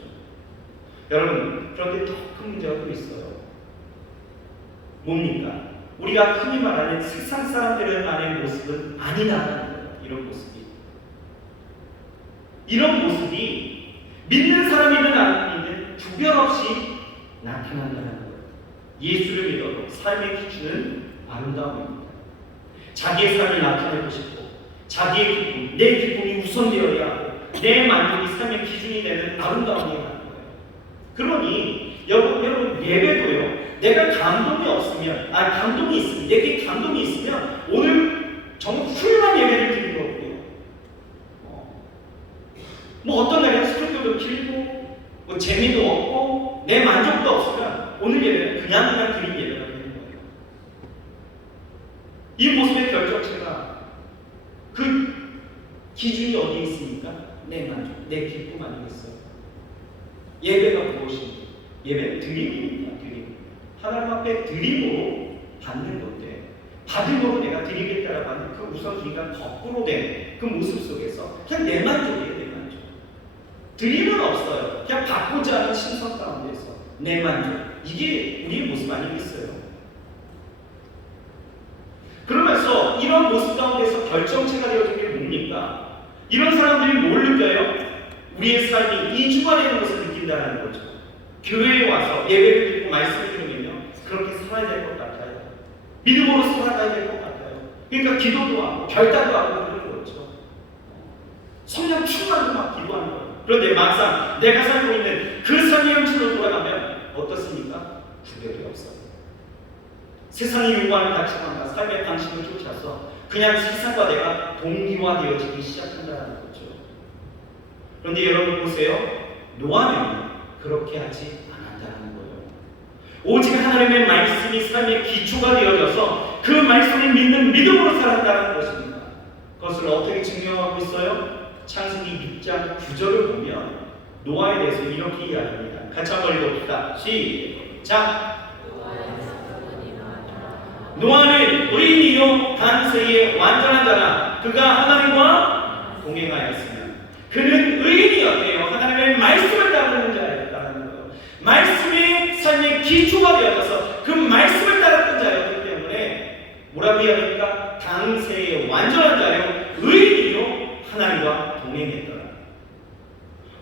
여러분 그런데 더 큰 문제가 또 있어요. 뭡니까? 우리가 흔히 말하는 세상 사람들의 모습은 아니다라는 거예요. 이런 모습이 믿는 사람이든 안 믿는 구별 없이 나타난다는 거예요. 예수를 믿어도 삶의 기준은 아름다움입니다. 자기의 삶을 나타내고 싶고 자기의 기쁨, 내 기쁨이 우선되어야 하고 내 만족이 삶의 기준이 되는 아름다움이라는 거예요. 그러니 여러분 예배도요 내가 감동이 있으면 내게 감동이 있으면 오늘 정말 훌륭한 예배를 드린 거고요. 어떤 날에는 스토리도 길고 재미도 없고 내 만족도 없으면 오늘 예배는 그냥 드린 예배가 되는 거예요. 기준이 어디에 있습니까? 내 만족, 내 기쁨 아니겠어요? 예배가 무엇입니까? 예배는 드림입니다. 드림. 하나님 앞에 드림으로 받는 건데 받음으로 내가 드리겠다라고 하는 그 우선순위가 거꾸로 된 그 모습 속에서 그냥 내 만족이에요. 내 만족. 드림은 없어요. 그냥 받고자 하는 신성 가운데서 내 만족. 이게 우리의 모습 아니겠어요? 그러면서 이런 모습 가운데서 결정체가 되어진 게 뭡니까? 이런 사람들이 뭘 느껴요? 우리의 삶이 이주가 되는 것을 느낀다는 거죠. 교회에 와서 예배를 드리고 말씀을 들으면요, 그렇게 살아야 될 것 같아요. 믿음으로 살아가야 될 것 같아요. 그러니까 기도도 하고 결단도 하고 그러는 거죠. 성령 충만도 막 기도하는 거예요. 그런데 막상 내가 살고 있는 그 삶의 현실로 돌아가면 어떻습니까? 구별이 없어요. 세상이 요구하는 가치관과 삶의 방식을 쫓아서 그냥 세상과 내가 동기화되어지기 시작한다는 거죠. 그런데 여러분 보세요. 노아는 그렇게 하지 않았다는 거예요. 오직 하나님의 말씀이 삶의 기초가 되어져서 그 말씀을 믿는 믿음으로 살았다는 것입니다. 그것을 어떻게 증명하고 있어요? 창세기 6장 9절을 보면 노아에 대해서 이렇게 이야기합니다. 같이 한번 읽어봅시다. 시작! 노아는 의인이요 단세의 완전한 자라. 그가 하나님과 동행하였으며 그는 의인이었대요. 하나님의 말씀을 따르는 자였다는 거예요. 말씀이 삶의 기초가 되어져서 그 말씀을 따랐던 자였기 때문에 뭐라고 해야 됩니까? 당세의 완전한 자요 의인이요 하나님과 동행했더라.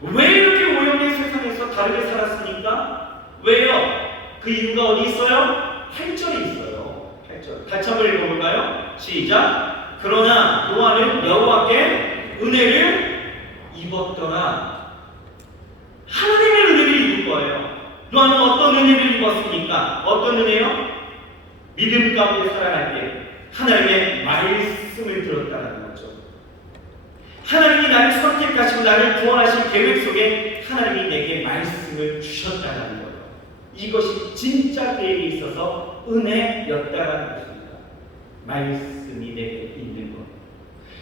왜 이렇게 오염된 세상에서 다르게 살았습니까? 왜요? 그 이유가 어디 있어요? 8절에 있어요. 8절. 같이 한번 읽어볼까요? 시작. 그러나 노아는 여호와께 은혜를 입었더라. 하나님의 은혜를 입은 거예요. 노아는 어떤 은혜를 입었습니까? 어떤 은혜요? 믿음 가운데 살아갈 때 하나님의 말씀을 들었다는 거죠. 하나님이 나를 선택하시고 나를 구원하신 계획 속에 하나님이 내게 말씀을 주셨다는 거예요. 이것이 진짜 계획에 있어서 은혜였다라는 것입니다. 말씀이 내게 있는 것.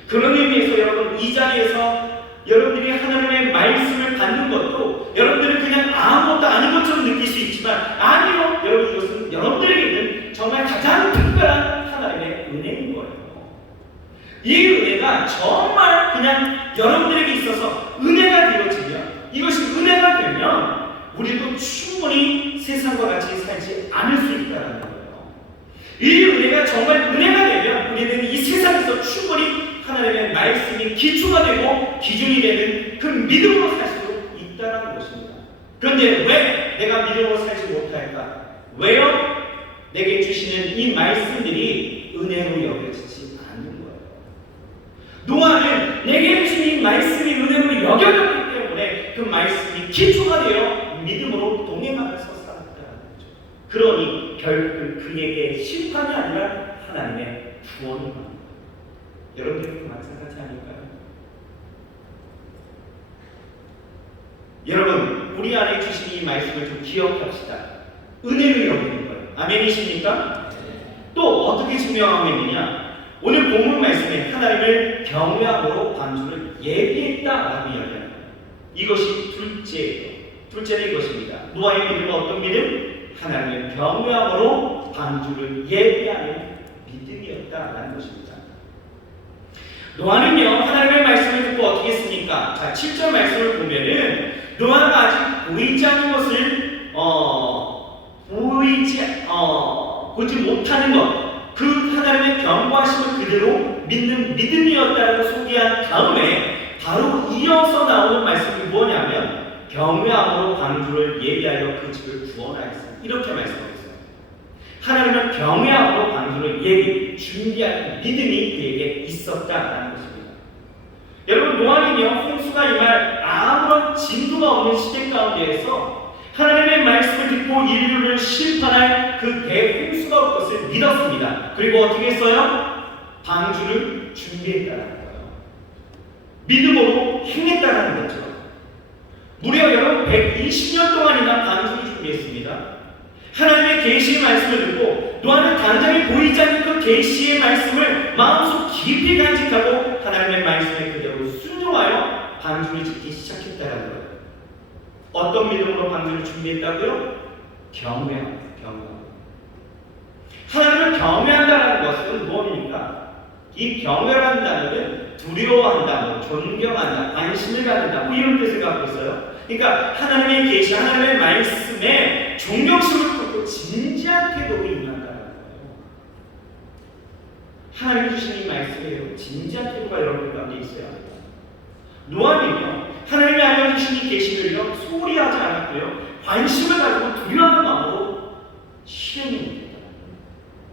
그런 의미에서 여러분 이 자리에서 여러분들이 하나님의 말씀을 받는 것도 여러분들은 그냥 아무것도 아닌 것처럼 느낄 수 있지만 아니요. 여러분 이것은 여러분들에게 있는 정말 가장 특별한 하나님의 은혜인 거예요. 이 은혜가 정말 그냥 여러분들에게 있어서 은혜가 되어지면 이것이 은혜가 되면 우리도 충분히 세상과 같이 살지 않을 수 있다는 거예요. 이 은혜가 정말 은혜가 되면 우리는 이 세상에서 충분히 하나님의 말씀이 기초가 되고 기준이 되는 그 믿음으로 살 수 있다는 것입니다. 그런데 왜 내가 믿음으로 살지 못할까? 왜요? 내게 주시는 이 말씀들이 은혜로 여겨지지 않는 거예요. 노아는 내게 주신 이 말씀이 은혜로 여겨졌기 때문에 그 말씀이 기초가 되어 믿음으로 동행하면서 살았다는 거죠. 그러니 결국 그에게 심판이 아니라 하나님의 구원이 됩니다. 여러분들도 마찬가지 아닐까요? 여러분 우리 안에 주신 이 말씀을 좀 기억합시다. 은혜를 여기는 거예요. 아멘이십니까? 또 어떻게 증명하고 있느냐? 오늘 본문 말씀에 하나님을 경외함으로 방주를 예비했다라고 이야기합니다. 이것이 둘째예요. 둘째는 이것입니다. 노아의 믿음은 어떤 믿음? 하나님을 경외함으로 방주를 예비하는 믿음이었다라는 것입니다. 노아는요 하나님의 말씀을 듣고 어떻게 했습니까? 자 7절 말씀을 보면은 노아가 아직 보이지 않는 것을 보지 못하는 것, 그 하나님의 경고하심을 그대로 믿는 믿음이었다고 소개한 다음에 바로 이어서 나오는 말씀이 뭐냐면 경외함으로 방주를 예비하여 그 집을 구원하였습니다. 이렇게 말씀하셨어요. 하나님은 경외함으로 방주를 예비, 준비하는 믿음이 그에게 있었다라는 것입니다. 여러분 노아는요 홍수가 임할 아무런 징조가 없는 시대 가운데에서 하나님의 말씀을 듣고 인류를 심판할 그 대홍수가 올 것을 믿었습니다. 그리고 어떻게 했어요? 방주를 준비했다는 거예요. 믿음으로 행했다는 거죠. 무려 여러분 120년 동안이나 방주를 준비했습니다. 하나님의 계시의 말씀을 듣고 노아는 당장에 보이지 않는 그 계시의 말씀을 마음속 깊이 간직하고 하나님의 말씀에 그대로 어떤 믿음으로 방주를 준비했다고요? 경외합니다. 경외. 하나님을 경외한다는 것은 뭡니까? 이 경외라는 단어는 두려워한다, 뭐 존경한다, 관심을 갖는다, 뭐 이런 뜻을 갖고 있어요. 그러니까 하나님의 계시, 하나님의 말씀에 존경심을 갖고 진지한 태도로 임한다는 거예요. 하나님이 주신 이 말씀이에요. 진지한 태도가 여러분 가운데 있어야 합니다. 노아는요, 하나님이 알려주신 이 계시를요 소홀히 하지 않았고요, 관심을 가지고 두려워하는 마음으로 실행합니다.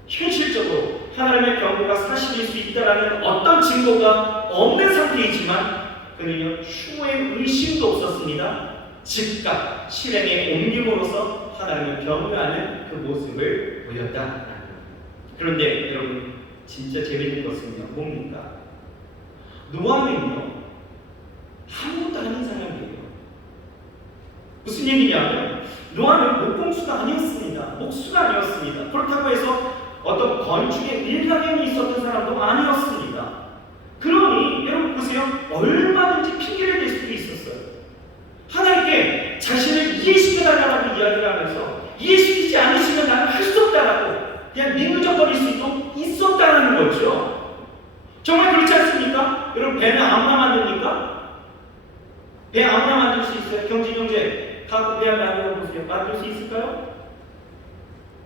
현실적으로 하나님의 경고가 사실일 수 있다라는 어떤 증거가 없는 상태이지만 그는요 추후에 의심도 없었습니다. 즉각 실행에 옮김으로써 하나님을 경외하는 그 모습을 보였다. 그런데 여러분 진짜 재밌는 것은요 뭡니까? 노아는요 아무것도 아닌 사람이에요. 무슨 얘기냐면 노아는 목공수가 아니었습니다. 목수가 아니었습니다. 그렇다고 해서 어떤 건축에 일가견이 있었던 사람도 아니었습니다. 그러니 여러분 보세요. 얼마든지 핑계를 댈 수도 있었어요. 하나님께 자신을 이해시켜달라고 이야기를 하면서 이해시키지 않으시면 나는 할 수 없다라고 그냥 미무적거릴 수도 있었다는 거죠. 정말 그렇지 않습니까? 여러분 배는 아무나 만듭니까? 배 아무나 만들 수 있어요? 경진 형제 갖고 배 만들어 보세요. 만들 수 있을까요?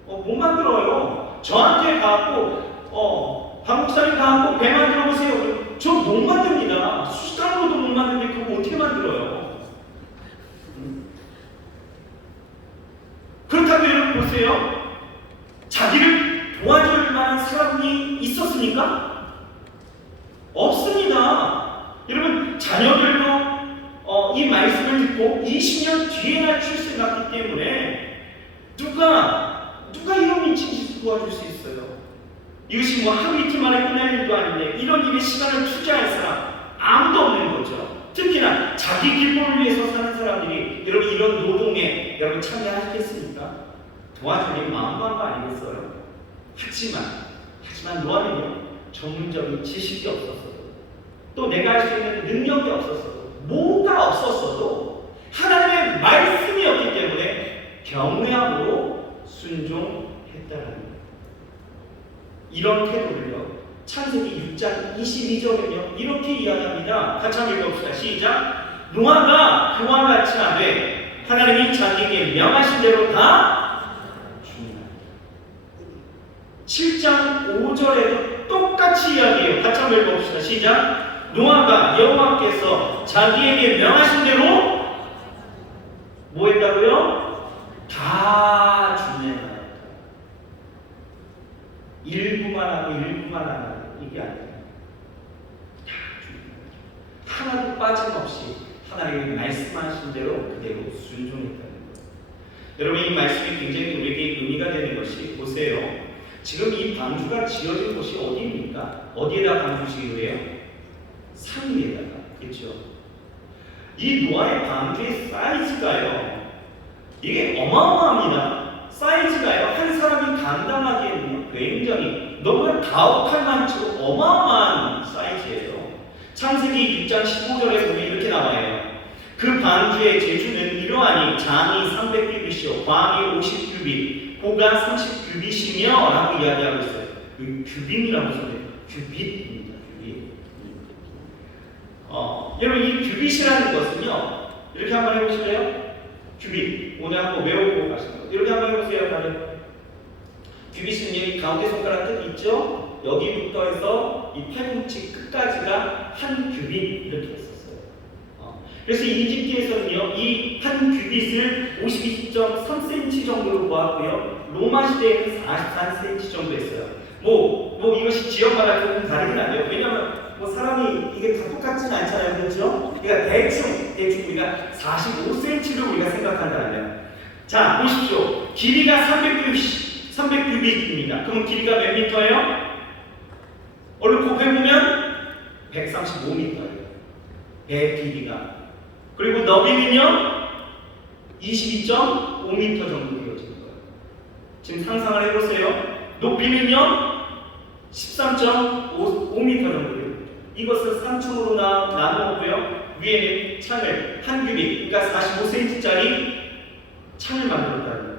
못 만들어요. 저한테 가갖고 박 목사님 가갖고 배 만들어 보세요. 저 못 만듭니다. 수단으로도 못 만드는데 그거 어떻게 만들어요? 그렇다고 여러분 보세요. 자기를 도와줄 만한 사람이 있었습니까? 없습니다. 여러분 자녀들도 이 말씀을 듣고 20년 뒤에나 출세 났기 때문에 누가 이런 미친짓을 도와줄 수 있어요? 이것이 뭐 하루 이틀 만에 끝날 일도 아닌데 이런 일에 시간을 투자할 사람 아무도 없는 거죠. 특히나 자기 기쁨을 위해서 사는 사람들이 여러분 이런 노동에 여러분 참여하시겠습니까? 도와줄 일 마음도 한 거 아니겠어요? 하지만 노아는요 전문적인 지식이 없었어도 또 내가 할 수 있는 능력이 없었어도 뭐가 없었어도 하나님의 말씀이었기 때문에 경외함으로 순종했다는 거예요. 이런 태도를요 창세기 6장 22절은요 이렇게 이야기합니다. 같이 한번 읽어봅시다. 시작. 노아가 그와 같이 하되 하나님이 자기에게 명하신 대로 다 준비한다. 7장 5절에도 똑같이 이야기해요. 같이 한번 읽어봅시다. 시작. 노아가 여호와께서 자기에게 명하신 대로 뭐 했다고요? 다 준비한다. 일부만 하고 일부만 안 하고 이게 아니에요. 다 준비한다. 하나도 빠짐없이 하나님이 말씀하신 대로 그대로 순종했다는 거예요. 여러분 이 말씀이 굉장히 우리에게 의미가 되는 것이 보세요. 지금 이 방주가 지어진 곳이 어디입니까? 어디에다 방주 지으래요? 산 위에다가. 그렇죠? 이 노아의 방주의 사이즈가요. 이게 어마어마합니다. 사이즈가요. 한 사람이 감당하기에는 굉장히 너무나 가혹할 만큼 어마어마한 사이즈예요. 창세기 6장 15절에 보면 이렇게 나와요. 그 방주의 제주는 이러하니 장이 300규빗이요 광이 50규빗 고가 30규빗이며 라고 이야기하고 있어요. 규빗이라고 써요. 규빗입니다. 규빗. 여러분 이 규빗이라는 것은요 이렇게 한번 해보실래요? 규빗 오늘 한번 외우고 가시는 거예요. 이렇게 한번 해보세요. 다들. 규빗은요 이 가운데 손가락 끝 있죠? 여기부터 해서 이 팔꿈치 끝까지가 한 규빗 이렇게 했었어요. 그래서 이집트에서는요 이 한 규빗을 52.3cm 정도로 보았고요. 로마 시대에는 44cm 정도 했어요. 뭐 이것이 지역마다 조금 다르긴 하죠. 왜냐하면 뭐 사람이 이게 다 똑같진 않잖아요, 그렇죠? 그러니까 대충 우리가 45cm로 우리가 생각한다면, 자 보십시오. 길이가 300규빗입니다. 그럼 길이가 몇 미터예요? 얼른 곱해보면 135m예요. 배 길이가. 그리고 너비는요 22.5m 정도 되어지는 거예요. 지금 상상을 해보세요. 높이는요 13.5m 정도 됩니다. 이것을 3층으로 나누고요. 위에는 창을 한 규빗, 그러니까 45cm짜리 창을 만들었다는 거예요.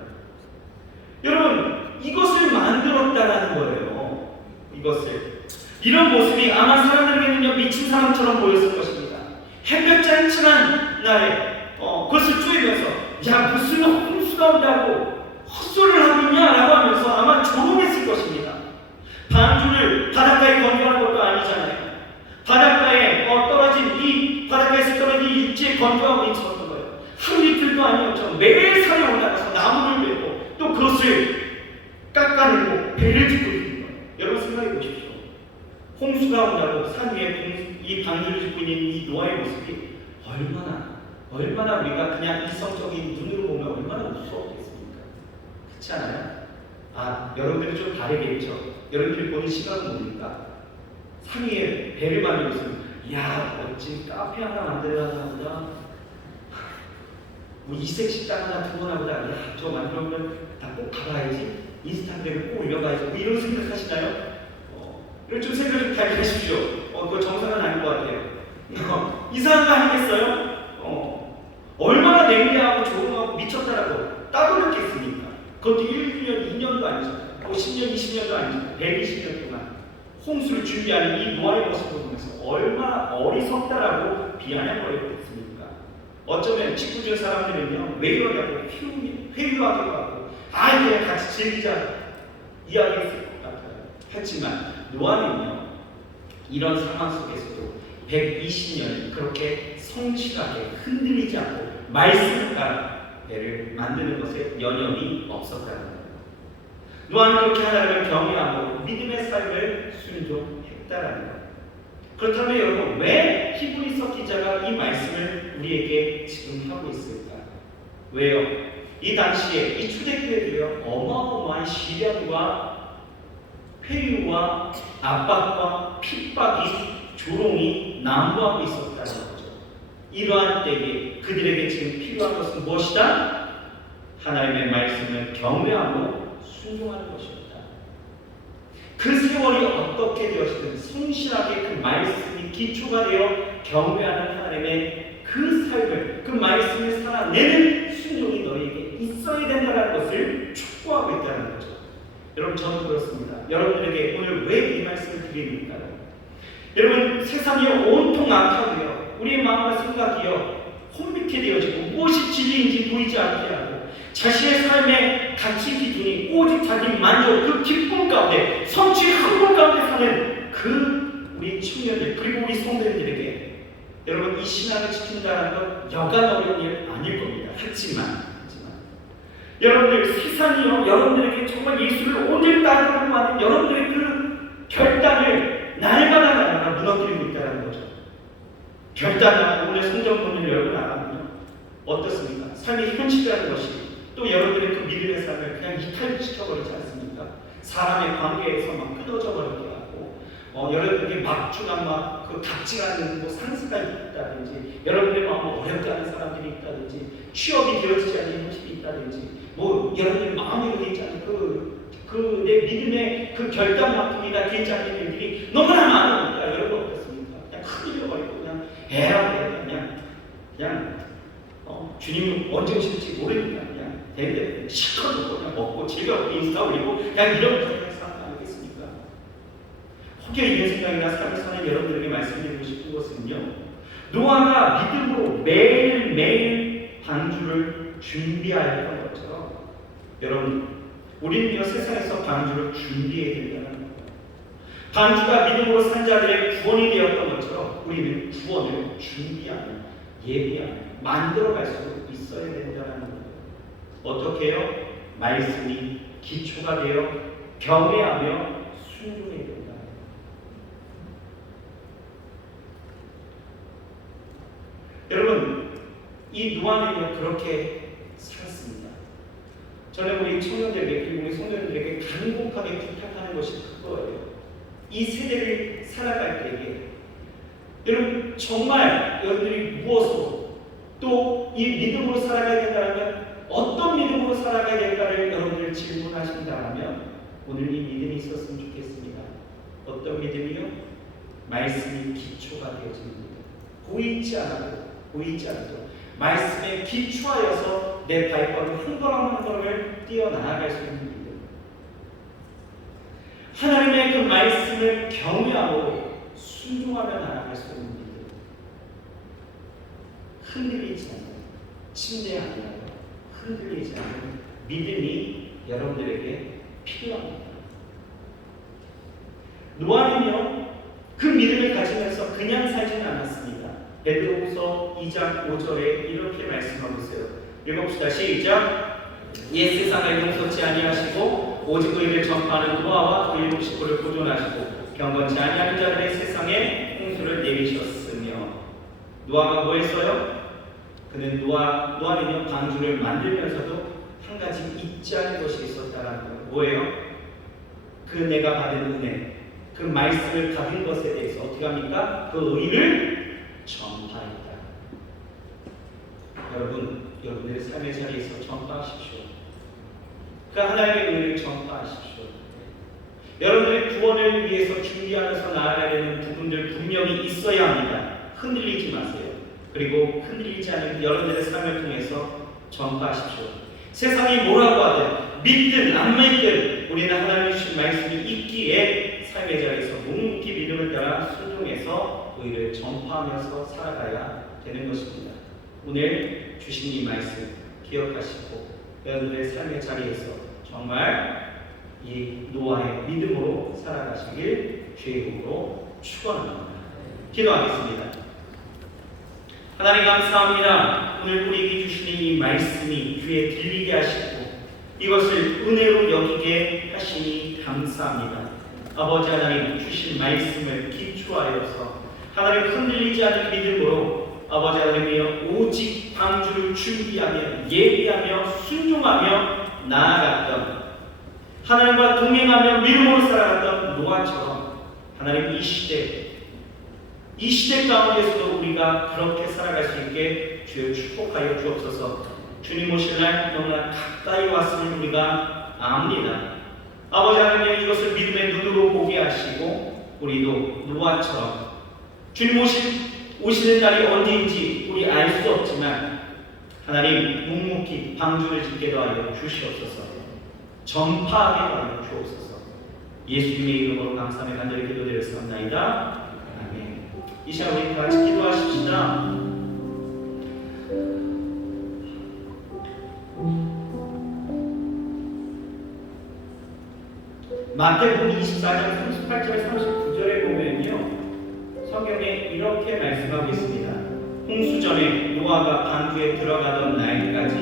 여러분, 이것을 만들었다는 거예요. 이것을. 이런 모습이 아마 사람들에게는요, 미친 사람처럼 보였을 것입니다. 햇볕 쨍쨍한 날에 그것을 쪼이면서 야, 무슨 홍수가 온다고 헛소리를 하고 있냐라고 하면서 아마 조롱했을 것입니다. 방주를 바닷가에 건조하는 것도 아니잖아요. 바닷가에 바닷가에서 떨어진 일지에 건조하고 있었던 거예요. 하루 이틀도 아니었죠. 매일 산에 올라가서 나무를 베고 또 그것을 깎아내고 배를 짓고 있는 거예요. 여러분 생각해 보십시오. 홍수가 온다고 산 위에 이 방주를 짓고 있는 이 노아의 모습이 얼마나 우리가 그냥 이성적인 눈으로 보면 얼마나 무서웠겠습니까? 그렇지 않아요? 여러분들이 좀 다르겠죠. 여러분들이 보는 시각은 뭡니까? 산 위에 배를 만들고 있으면 야, 멋진 카페 하나 만들어야 보다, 뭐 이색 식당 하나 두거나 보다, 야, 저 만들어보면 나 꼭 가봐야지, 인스타그램에 꼭 올려봐야지, 뭐 이런 생각하시나요? 이런 좀 생각 좀 달리하십시오. 그거 정상은 아닌 것 같아요. 이상한 거 아니겠어요? 얼마나 냉리하고 조롱하고 미쳤다라고 따돌렸겠습니까? 그것도 1년, 2년도 아니죠. 10년, 20년도 아니죠. 120년 동안 홍수를 준비하는 이 노아의 모습을 보면서 얼마나 어리석다라고 비아냥거리고 있습니까? 어쩌면 직구준 사람들은요, 왜 이러냐고 회유하기도 하고, 그냥 같이 즐기자 이야기했을 것 같아요. 하지만 노아는요, 이런 상황 속에서도 120년 그렇게 성실하게 흔들리지 않고 말씀을 따라 배를 만드는 것에 여념이 없었다는 거예요. 노아는 그렇게 하나님을 경외하고 믿음의 삶을 순종했다라는 거예요. 그렇다면 여러분, 왜 히브리서 기자가 이 말씀을 우리에게 지금 하고 있을까? 왜요? 이 당시에 이 초대교회도요, 어마어마한 시련과 회유와 압박과 핍박이, 조롱이 난무하고 있었다는 거죠. 이러한 때에 그들에게 지금 필요한 것은 무엇이다? 하나님의 말씀을 경외하고 순종하는 것입니다. 그 세월이 어떻게 되었든 성실하게 그 말씀이 기초가 되어 경외하는 하나님의 그 삶을, 그 말씀을 살아내는 순종이 너희에게 있어야 된다는 것을 촉구하고 있다는 거죠. 여러분, 저는 그렇습니다. 여러분들에게 오늘 왜 이 말씀을 드립니까? 여러분, 세상이 온통 악하고요, 우리의 마음과 생각이요, 혼미케 되어지고 무엇이 진리인지 보이지 않게 하고, 자신의 삶의 가치 기준이 오직 자기 만족, 그 기쁨 가운데, 성취 흥분 가운데 사는 그 우리 청년들, 그리고 우리 성도들에게 여러분, 이 신앙을 지킨다는 건 여간 어려운 일 아닐 겁니다. 하지만 여러분들, 세상이요, 여러분들에게 정말 예수를 오늘 따르고 하는 여러분들의 그 결단을 날마다 무너뜨리고 있다는 거죠. 결단하고 오늘 성경문을 열고 나가면요, 어떻습니까? 삶의 현실이라는 것이 또 여러분들의 그 믿음의 삶을 그냥 이탈시켜버리지 않습니까? 사람의 관계에서 막 끊어져 버리게 하고, 여러분들에게 막중한 그 같지가 않은 상사가 있다든지, 여러분들의 마음을 어렵게 하는 사람들이 있다든지, 취업이 되어지지 않는 현실이 있다든지, 여러분들의 마음에 되지 않는 내 믿음의 그 결단만큼이나 되지 않는 일들이 너무나 많으니까 여러분 어떻습니까? 그냥 흔들려버리고 그냥 에라고 그냥 주님은 언제 오실지 모르니까 그냥 대대 실컷 그냥 먹고 즐겁게 인스타 올리고 그냥 이런 사람 아니겠습니까? 혹여 있는 생각이나 삶을 사는 여러분들에게 말씀드리고 싶은 것은요, 노아가 믿음으로 매일매일 방주를 준비하였던 것처럼 여러분, 우리는요, 세상에서 방주를 준비해야 된다는 거예요. 방주가 믿음으로 산 자들의 구원이 되었던 것처럼 우리는 구원을 준비하며 예비하며 만들어갈 수 있어야 된다는 거예요. 어떻게 해요? 말씀이 기초가 되어 경외하며 순종해야 된다. 여러분, 이 노아는요, 그렇게 살았습니다. 저는 우리 청년들에게, 그리고 우리 성도님들에게 간곡하게 부탁하는 것이 그거예요. 이 세대를 살아갈 때에 여러분, 정말 여러분들이 무엇으로 또 이 믿음으로 살아가야 된다면 어떤 믿음으로 살아가야 될까를 여러분들 질문하신다면 오늘 이 믿음이 있었으면 좋겠습니다. 어떤 믿음이요? 말씀이 기초가 되어지는 믿음. 보이지 않아도 말씀에 기초하여서 내 발걸음 한 걸음 한 걸음을 뛰어나아갈 수 있는 믿음. 하나님의 그 말씀을 경외하고 순종하며 나아갈 수 있는 믿음. 흔들리지 않는, 침대 아니라도 흔들리지 않는 믿음이 여러분들에게 필요합니다. 노아는요, 그 믿음을 가지면서 그냥 살지는 않았습니다. 베드로후서 2장 5절에 이렇게 말씀하고 있어요. 읽어봅시다. 시작. 옛 세상을 용서치 아니하시고 오직 의를 전파하는 노아와 그 일곱 식구를 보존하시고 경건치 아니하는 자들의 세상에 홍수를 내리셨으며. 노아가 뭐 했어요? 그는 노아는요, 방주를 만들면서도 한 가지 잊지 않은 것이 있었다라는 거예요. 뭐예요? 그 내가 받은 은혜, 그 말씀을 받은 것에 대해서 어떻게 합니까? 그 의를 전파했다. 여러분, 여러분들의 삶의 자리에서 전파하십시오. 그 하나님의 의를 전파하십시오. 여러분들의 구원을 위해서 준비하면서 나아가야 되는 부분들 분명히 있어야 합니다. 흔들리지 마세요. 그리고 흔들리지 않은 여러분들의 삶을 통해서 전파하십시오. 세상이 뭐라고 하든 믿든 안 믿든 우리는 하나님의 주신 말씀이 있기에 삶의 자리에서 묵묵히 믿음을 따라 순종해서 의를 전파하면서 살아가야 되는 것입니다. 오늘 주신 이 말씀 기억하시고 여러분들의 삶의 자리에서 정말 이 노아의 믿음으로 살아가시길 주의 이름으로 축원합니다. 기도하겠습니다. 하나님 감사합니다. 오늘 우리에게 주시는 이 말씀이 귀에 들리게 하시고 이것을 은혜로 여기게 하시니 감사합니다. 아버지 하나님 주신 말씀을 기초하여서 하나님 흔들리지 않은 믿음으로 아버지 하나님이여 오직 방주를 준비하며 예비하며 순종하며 나아갔던 하나님과 동행하며 믿음으로 살아갔던 노아처럼 하나님 이 시대 가운데서도 우리가 그렇게 살아갈 수 있게 주여 축복하여 주옵소서. 주님 오실 날 너무나 가까이 왔음을 우리가 압니다. 아버지 하나님 이것을 믿음의 눈으로 보게 하시고 우리도 노아처럼 주님 오시는 날이 언제인지 우리 알 수 없지만 하나님 묵묵히 방주를 짓게 하여 주시옵소서. 전파하게 하여 주옵소서. 예수님의 이름으로 감사하며 간절히 기도드렸습니다. 아멘. 이 시간 우리 다 같이 기도하십시다. 마태복음 24장 38절에 39절에 보면요, 성경에 이렇게 말씀하고 있습니다. 홍수 전에 노아가 방주에 들어가던 날까지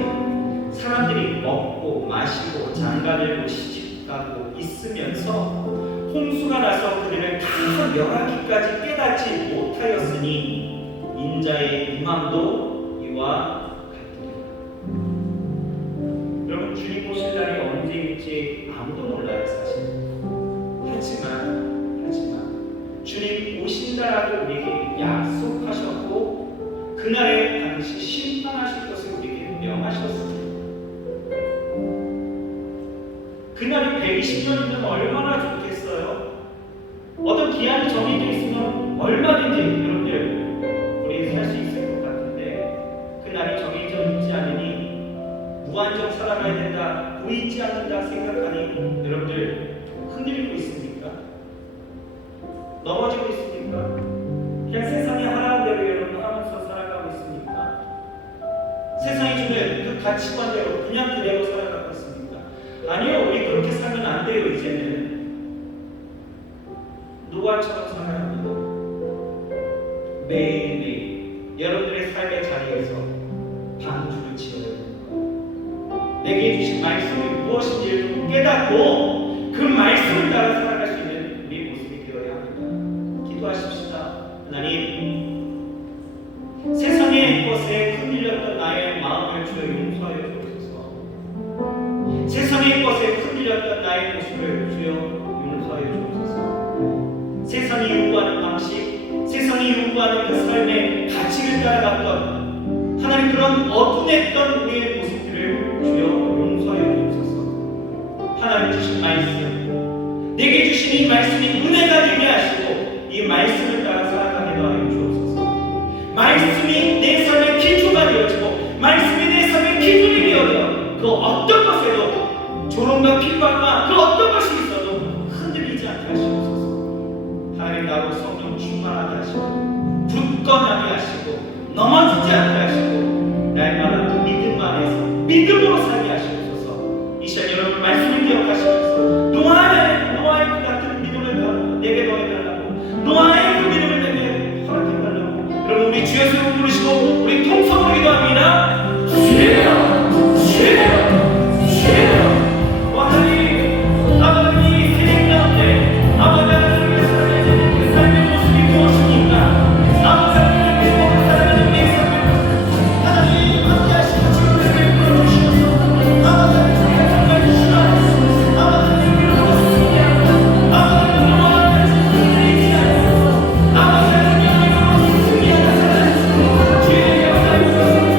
사람들이 먹고 마시고 장가들고 시집가고 있으면서 홍수가 나서 그들을 다 멸하기까지 깨닫지 못하였으니 인자의 임함도 이와 같으리라. 여러분, 주님 오실 날이 언제일지 아무도 몰라요, 사실. 하지만 주님 오신다라고 우리에게 약속하셨고 그날에 당시 심판하실 것을 우리에게 명하셨습니다. 그날이 120년이면 얼마나 좋겠어요? 어떤 기한이 정해져 있으면 얼마든지 여러분들 우리 살 수 있을 것 같은데 그날이 정해져 있지 않으니 무한정 살아가야 된다, 보이지 않는다 생각하니 여러분들 흔들리고 있습니까? 넘어지고 있습니까? 그냥 세상이 하라는 대로 여러분 하면서 살아가고 있습니까? 세상이 주는 그 가치관대로 그냥 그대로 살아가고 있습니까? 아니요, 우리 그렇게 살면 안 돼요. 이제는 노아처럼 살아야 합니다. 매일매일 여러분들의 삶의 자리에서 방주를 지어야 됩니다. 내게 주신 말씀이 무엇인지를 좀 깨닫고 그 말씀을 따라 살아갈 수 있는 우리의 모습이 되어야 합니다. 기도하십시다. 하나님, 세상의 것에 흔들렸던 나의 마음을 주여 용서하여 주옵소서. 세상의 것에 흔들렸던 나의 모습을 주여 용서하여 주옵소서. 세상이 요구하는 방식, 세상이 요구하는 그 삶의 가치를 따라갔던 하나님 그런 어둔했던 우리의 모습들을 주여 용서하여 주옵소서. 하나님 주신 말씀, 내게 주신 이 말씀이 은혜가 되게 하시고 이 말씀을 따라 살아가게 하여 주옵소서. 조롱과 핍박과 그 어떤 것이 있어도 흔들리지 않게 하시옵소서. 하나님 나로 성령 충만하게 하시고 굳건하게 하시고 넘어지지 않게 하시고 날마다 그 믿음 안에서 믿음으로 살게 하시옵소서. 이 시간 여러분 말씀을 기억하시면서 노아의 그 같은 믿음을 내게 더해달라고, 노아의 그 믿음을 내게 허락해달라고. 여러분 우리 주 예수를 부르시고 우리 통성으로 기도합니다. 주여 주여 주여. 하나님 아버지 이 세상 가운데 아버지 하나님의 살아가는 그 삶의 모습이 무엇입니까? 아버지 하나님의 살아가는 내 삶을 하나님 함께 하시고 주님을 베풀어 주시옵소서. 아버지 하나님의 정말 주시옵소서. 아버지 하나님의 모습이 하고 아버지 하나님의 모습이 하고 아버지 하나님의 모습이 하고 주의 역사에 주옵소서.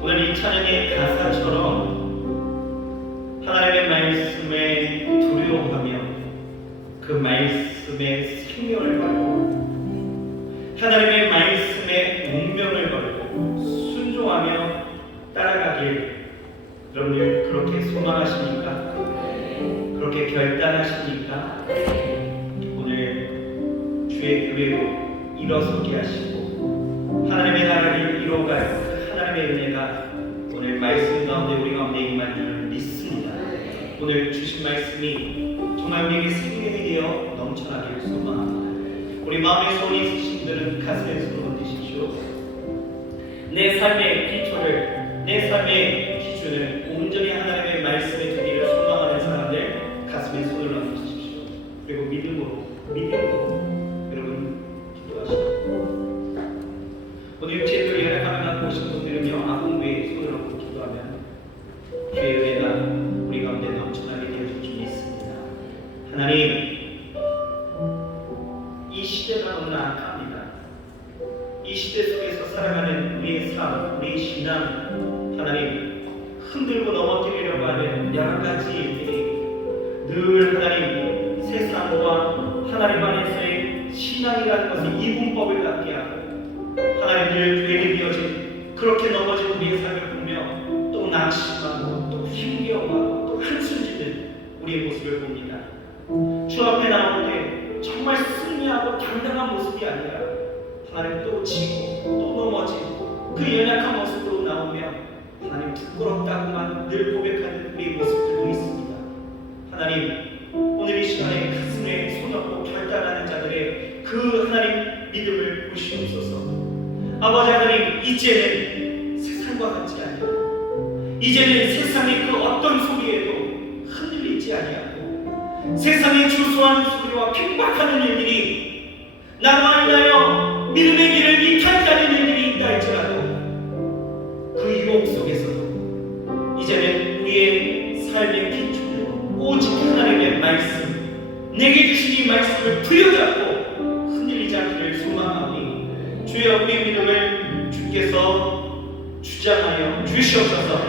오늘 이 찬양의 가사처럼 하나님의 말씀에 두려워하며 그 말씀에 생명을 걸고 하나님의 말씀에 운명을 걸고 순종하며 따라가길 여러분들 그렇게 소망하십니까? 그렇게 결단하십니까? 오늘 주의 교회로 일어서게 하시고 하나님의 나라를 이루어갈 하나님의 은혜가 오늘 말씀 가운데 우리 가운데 임할 줄 믿습니다. 오늘 주신 말씀이 정말 우리에게 생명이 되어 넘쳐나기를 소망합니다. 우리 마음에 소원이 있으신 분들은 가슴에 손을 얹으십시오. 내 삶의 기초를, 내 삶의 기준을 온전히 하나님의 말씀에 두기를 소망하는 사람들 가슴에 손을 얹으십시오. 그리고 믿음으로 여러분 기도하시고 오늘 육체로 연약함을 갖고 오신 분들은요 아궁부에 손을 얹고 기도하면 주의 은혜가 우리 가운데 넘쳐나게 되어질 줄 믿습니다. 하나님, 이 시대가 너무나 악합니다. 이 시대 속에서 살아가는 우리의 삶, 우리의 신앙, 하나님 흔들고 넘어뜨리려고 하는 여러 가지 일들이 늘 하나님 세상과 하나님 안에서의 신앙이라는 것을 이분법을 갖게 하고 하나님 늘 되게 되어진 그렇게 넘어진 우리의 삶을 보며 또 낙심하고 또 힘겨워하고 또 한숨 짓는 우리의 모습을 봅니다. 주 앞에 나올 때 정말 승리하고 당당한 모습이 아니라 하나님 또 지고 또 넘어지고 그 연약한 모습으로 나오며 하나님 부끄럽다고만 늘 고백하는 우리의 모습들도 있습니다. 하나님 오늘 이 시간에 가슴에 손 얹고 결단하는 자들의 그 하나님 믿음을 보시옵소서. 아버지 하나님 이제는 세상과 같지 아니하고 이제는 세상의 그 어떤 소리에도 흔들리지 아니하고 세상의 주소하는 소리와 핍박하는 일들이 나와 인하여 믿음의 길을 이탈케 하는 일들이 있다 할지라도 그 유혹 속에서도 이제는 우리의 삶의 기초는 오직 하나님의 말씀 내게 주신 이 말씀을 부여잡고 흔들리지 않기를 소망하오니 주여 우리의 믿음을 주께서 주장하여 주시옵소서.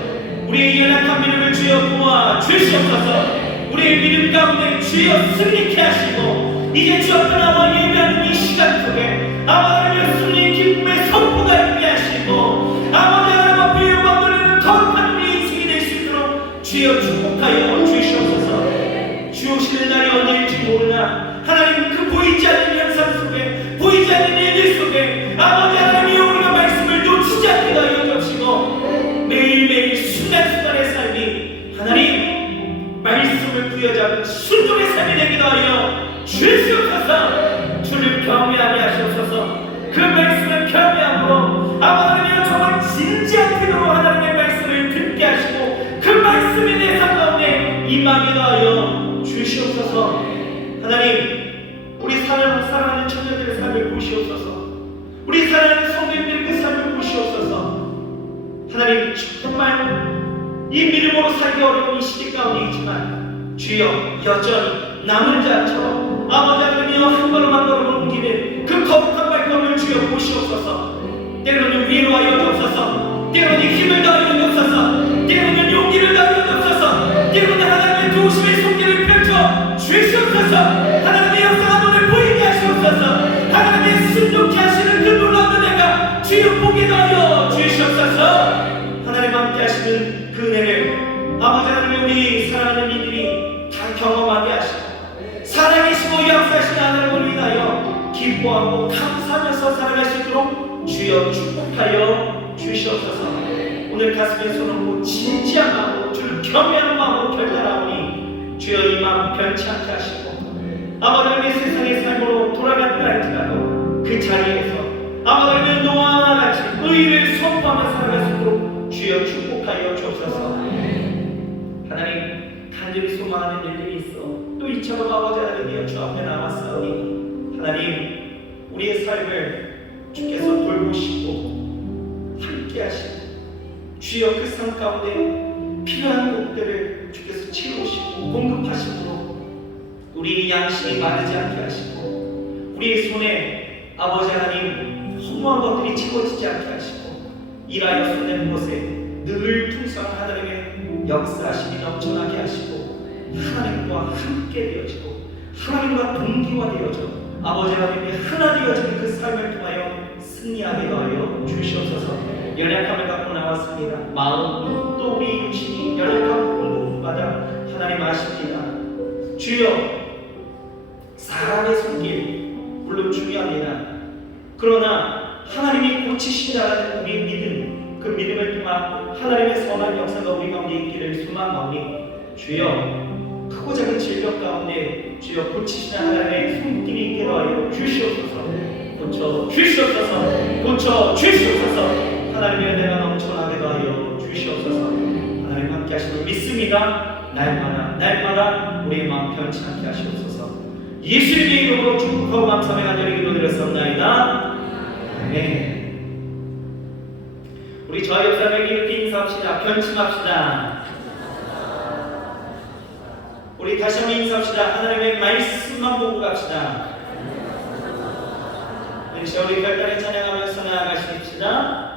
우리의 연약한 믿음을 주여 도와 주시옵소서. 우리의 믿음 가운데 주여 승리케 하시고 이제 주 앞에 나와 예배하는 이 시간 속에 아버지 승리 기쁨의 선포가 있게 하시고 아버지 하나님 앞에 영광 돌리는 거룩한 우리의 인생이 될 수 있도록 주여 축복하여 주시옵소서. 주 오시는 날이 언제일지 모르나 하나님 그 보이지 않는 현상 속에 보이지 않는 일들 속에 아버지 하나님이 우리가 말씀을 놓치지 않게 하여 주시고 매일매일 순간순간의 삶이 하나님 말씀을 부여잡은 순종의 삶이 되기도 하여 주시옵소서. 주를 경외하게 하시옵소서. 그 말씀을 경외함으로 아버지여 정말 진지한 태도로 하나님의 말씀을 듣게 하시고 그 말씀이 내 삶 가운데 임하기도 하여 주시옵소서. 하나님 우리 사랑하는 청년들의 삶을 보시옵소서. 우리 사랑하는 성도님들의 그 삶을 보시옵소서. 하나님 정말 이 믿음으로 살기 어려운 이 시대 가운데 있지만 주여 여전히 남은 자처럼 아버지 하나님이여 한 걸음 한 걸음 옮기는 그 거룩한 발걸음을 주여 보시옵소서. 때로는 위로하여 주옵소서. 때로는 힘을 더하여 주옵소서. 때로는 용기를 더하여 주옵소서. 때로는 하나님의 도우심의 손길을 펼쳐 주시옵소서. 하나님의 역사가 눈을 보이게 하시옵소서. 하나님의 순종케 하시는 그 놀라운 은혜가 주여 보게 하여 주시옵소서. 하나님 함께 하시는 그 은혜를 아버지 하나님 우리 사랑하는 이들이 다 경험하게 하시고 살아계시고 역사하시는 하나님을 위하여 기뻐하고 감사하면서 살아갈 수 있도록 주여 축복하여 주시옵소서. 오늘 가슴에 손 얹고 진지한 마음으로 주를 경외하는 마음으로 결단하오니 주여 이 마음 변치 않게 하시고 아버지 하나님의 세상의 삶으로 돌아간다 할지라도 그 자리에서 아버지 하나님의 노아와 같이 의를 선포하며 살아갈 수 있도록 주여 축복하여 주옵소서. 하나님 간절히 소망하는 일들이 있어 또 이처럼 아버지 하나님이여 주 앞에 나왔사오니 하나님 우리의 삶을 주께서 돌보시고 함께 하시고 주여 그 삶 가운데 필요한 것들을 주께서 채우시고 공급하심으로 우리 양심이 마르지 않게 하시고 우리의 손에 아버지 하나님 허무한 것들이 채워지지 않게 하시고 일하여 손댄 곳에 늘 풍성한 하나님의 역사하심이 넘쳐나게 하시고 하나님과 함께 되어지고 하나님과 동기화되어져 아버지 하나님이 하나 되어지는 그 삶을 통하여 승리하게 하여 주시옵소서. 연약함을 갖고 나왔습니다. 마음 또 우리 육신이 연약한 부분마다 하나님 아십니다. 주여 사람의 손길 물론 중요합니다. 그러나 하나님이 고치신다는 우리의 믿음, 그 믿음을 통한 하나님의 선한 역사가 우리 가운데 있기를 소망하오니 주여 크고 작은 질병 가운데 주여 고치시는 하나님의 손길이 있게 하여 주시옵소서. 고쳐 주시옵소서. 고쳐 주시옵소서. 하나님의 은혜가 넘쳐나게 하여 주시옵소서. 하나님 함께 하심을 믿습니다. 날마다 우리의 마음 편치 않게 하시옵소서. 예수님의 이름으로 축복하고 감사하며 간절히 기도드렸습나이다. 아멘. 우리 저희 옆사람에게 이렇게 인사합시다. 변침합시다. 우리 다시 한번 인사합시다. 하나님의 말씀만 보고 갑시다. 이제 우리 별단에 찬양하면서 나아가십시다.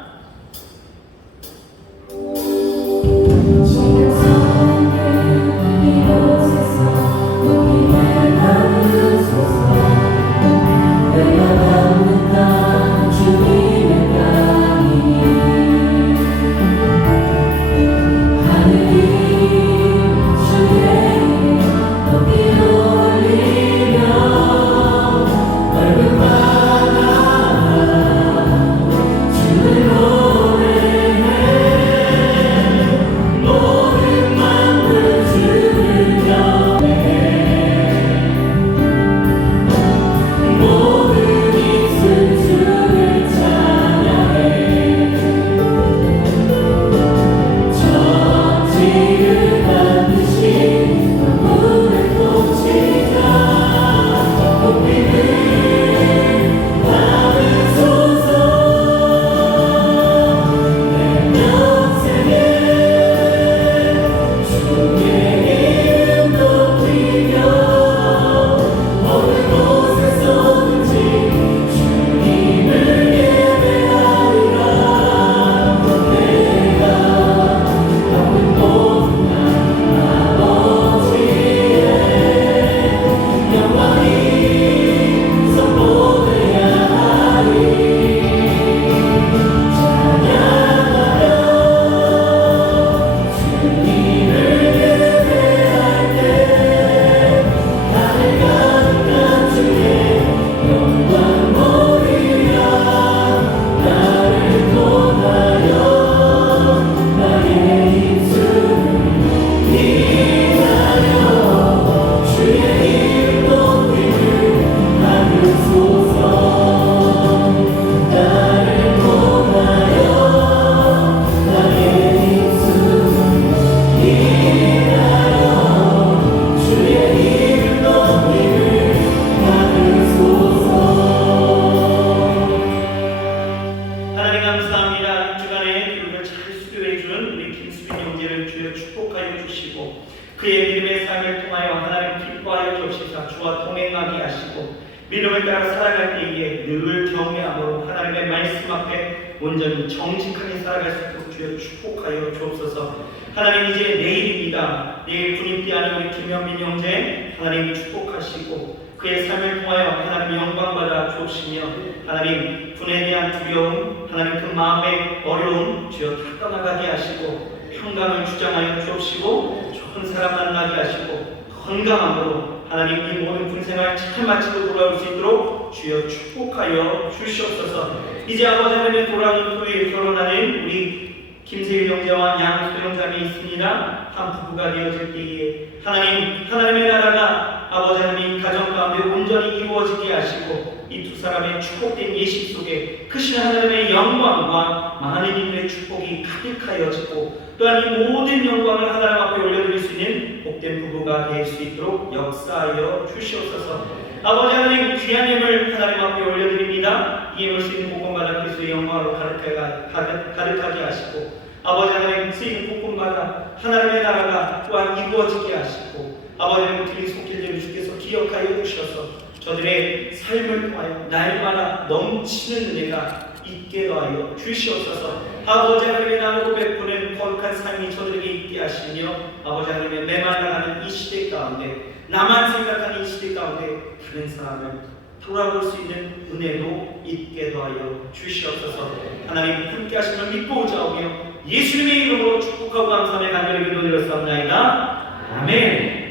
그의 믿음의 삶을 통하여 하나님 기뻐하여 주옵시사. 주와 동행하게 하시고 믿음을 따라 살아갈 때에 늘 경외함으로 하나님의 말씀 앞에 온전히 정직하게 살아갈 수 있도록 주여 축복하여 주옵소서. 하나님 이제 내일입니다. 내일 군입대 하는 우리 김현민 형제 하나님 축복하시고 그의 삶을 통하여 하나님 영광 받아 주옵시며 하나님 군에 대한 두려움 하나님 그 마음의 어려움 주여 다 떠나가게 하시고 평강을 주장하여 주옵시고 좋은 사람 만나게 하시고 건강함으로 하나님 이 모든 군생활 잘 마치고 돌아올 수 있도록 주여 축복하여 주시옵소서. 이제 아버지 하나님의 돌아오는 토요일 결혼하는 우리 김세일 형제와 양소영 자매 있습니다. 한 부부가 되어질 때에 하나님의 나라가 아버지 하나님 가정 가운데 온전히 이루어지게 하시고 이 두 사람의 축복된 예식 속에 크신 하나님의 영광과 많은 이들의 축복이 가득하여지고 또한 이 모든 영광을 하나님 앞에 올려드릴 수 있는 복된 부부가 될 수 있도록 역사하여 주시옵소서. 아버지 하나님 귀한 예물 하나님 앞에 올려드립니다. 이 예물 수 있는 복음받아 그리스도의 영광으로 가득하게 하시고 아버지 하나님 쓰이는 곳곳마다 하나님의 나라가 또한 이루어지게 하시고 아버지 하나님 우리 속길대로 주께서 기억하여 주셔서 저들의 삶을 통하여 날마다 넘치는 은혜가 있게 하여 주시옵소서. 아버지 하나님의 나누고 베푸는 거룩한 삶이 저들에게 있게 하시며 아버지 하나님의 메말라가는 이 시대 가운데 나만 생각하는 이 시대 가운데 다른 사람을 돌아볼 수 있는 은혜도 있게 하여 주시옵소서. 하나님 함께 하시면 믿고 오자오며 예수님의 이름으로 축복하고 감사하며 간절히 기도드렸사옵나이다. 아멘.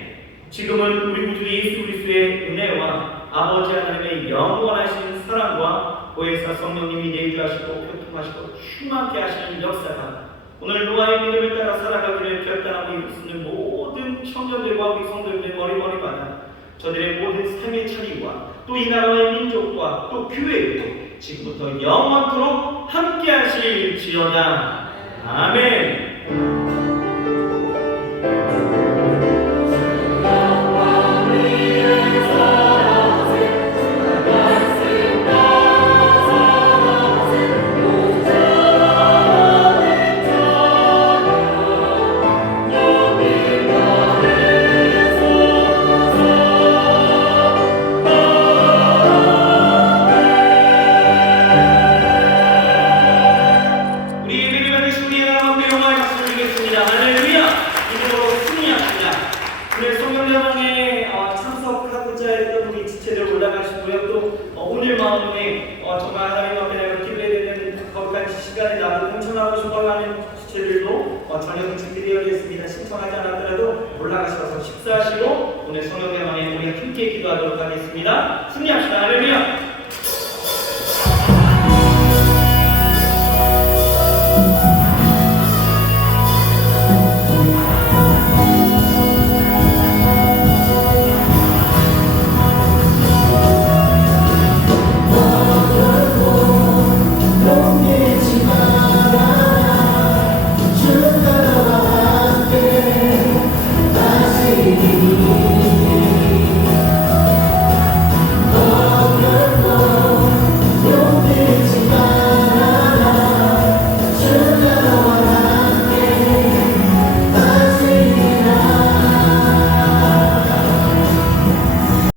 지금은 우리 구주 예수 그리스도의 은혜와 아버지 하나님의 영원하신 사랑과 보혜사 성령님이 내주하시고 교통하시고 충만케 하시는 역사가 오늘 노아의 믿음을 따라 살아가기를 결단하고 있는 모든 청년들과 우리 성도님들 머리마다 저들의 모든 삶의 차리와 또 이 나라의 민족과 또 교회도 지금부터 영원토록 함께 하실지어다. 아멘. 오늘 마음에 정말 하나님 앞에 내가 기도해야 되는 거룩한 시간에 나도 공천하고 싶어하는 지체들도 저녁은 준비되어 있습니다. 신청하지 않았더라도 올라가셔서 식사하시고 오늘 성령대왕에 우리 함께 기도하도록 하겠습니다. 승리합시다. 할렐루야.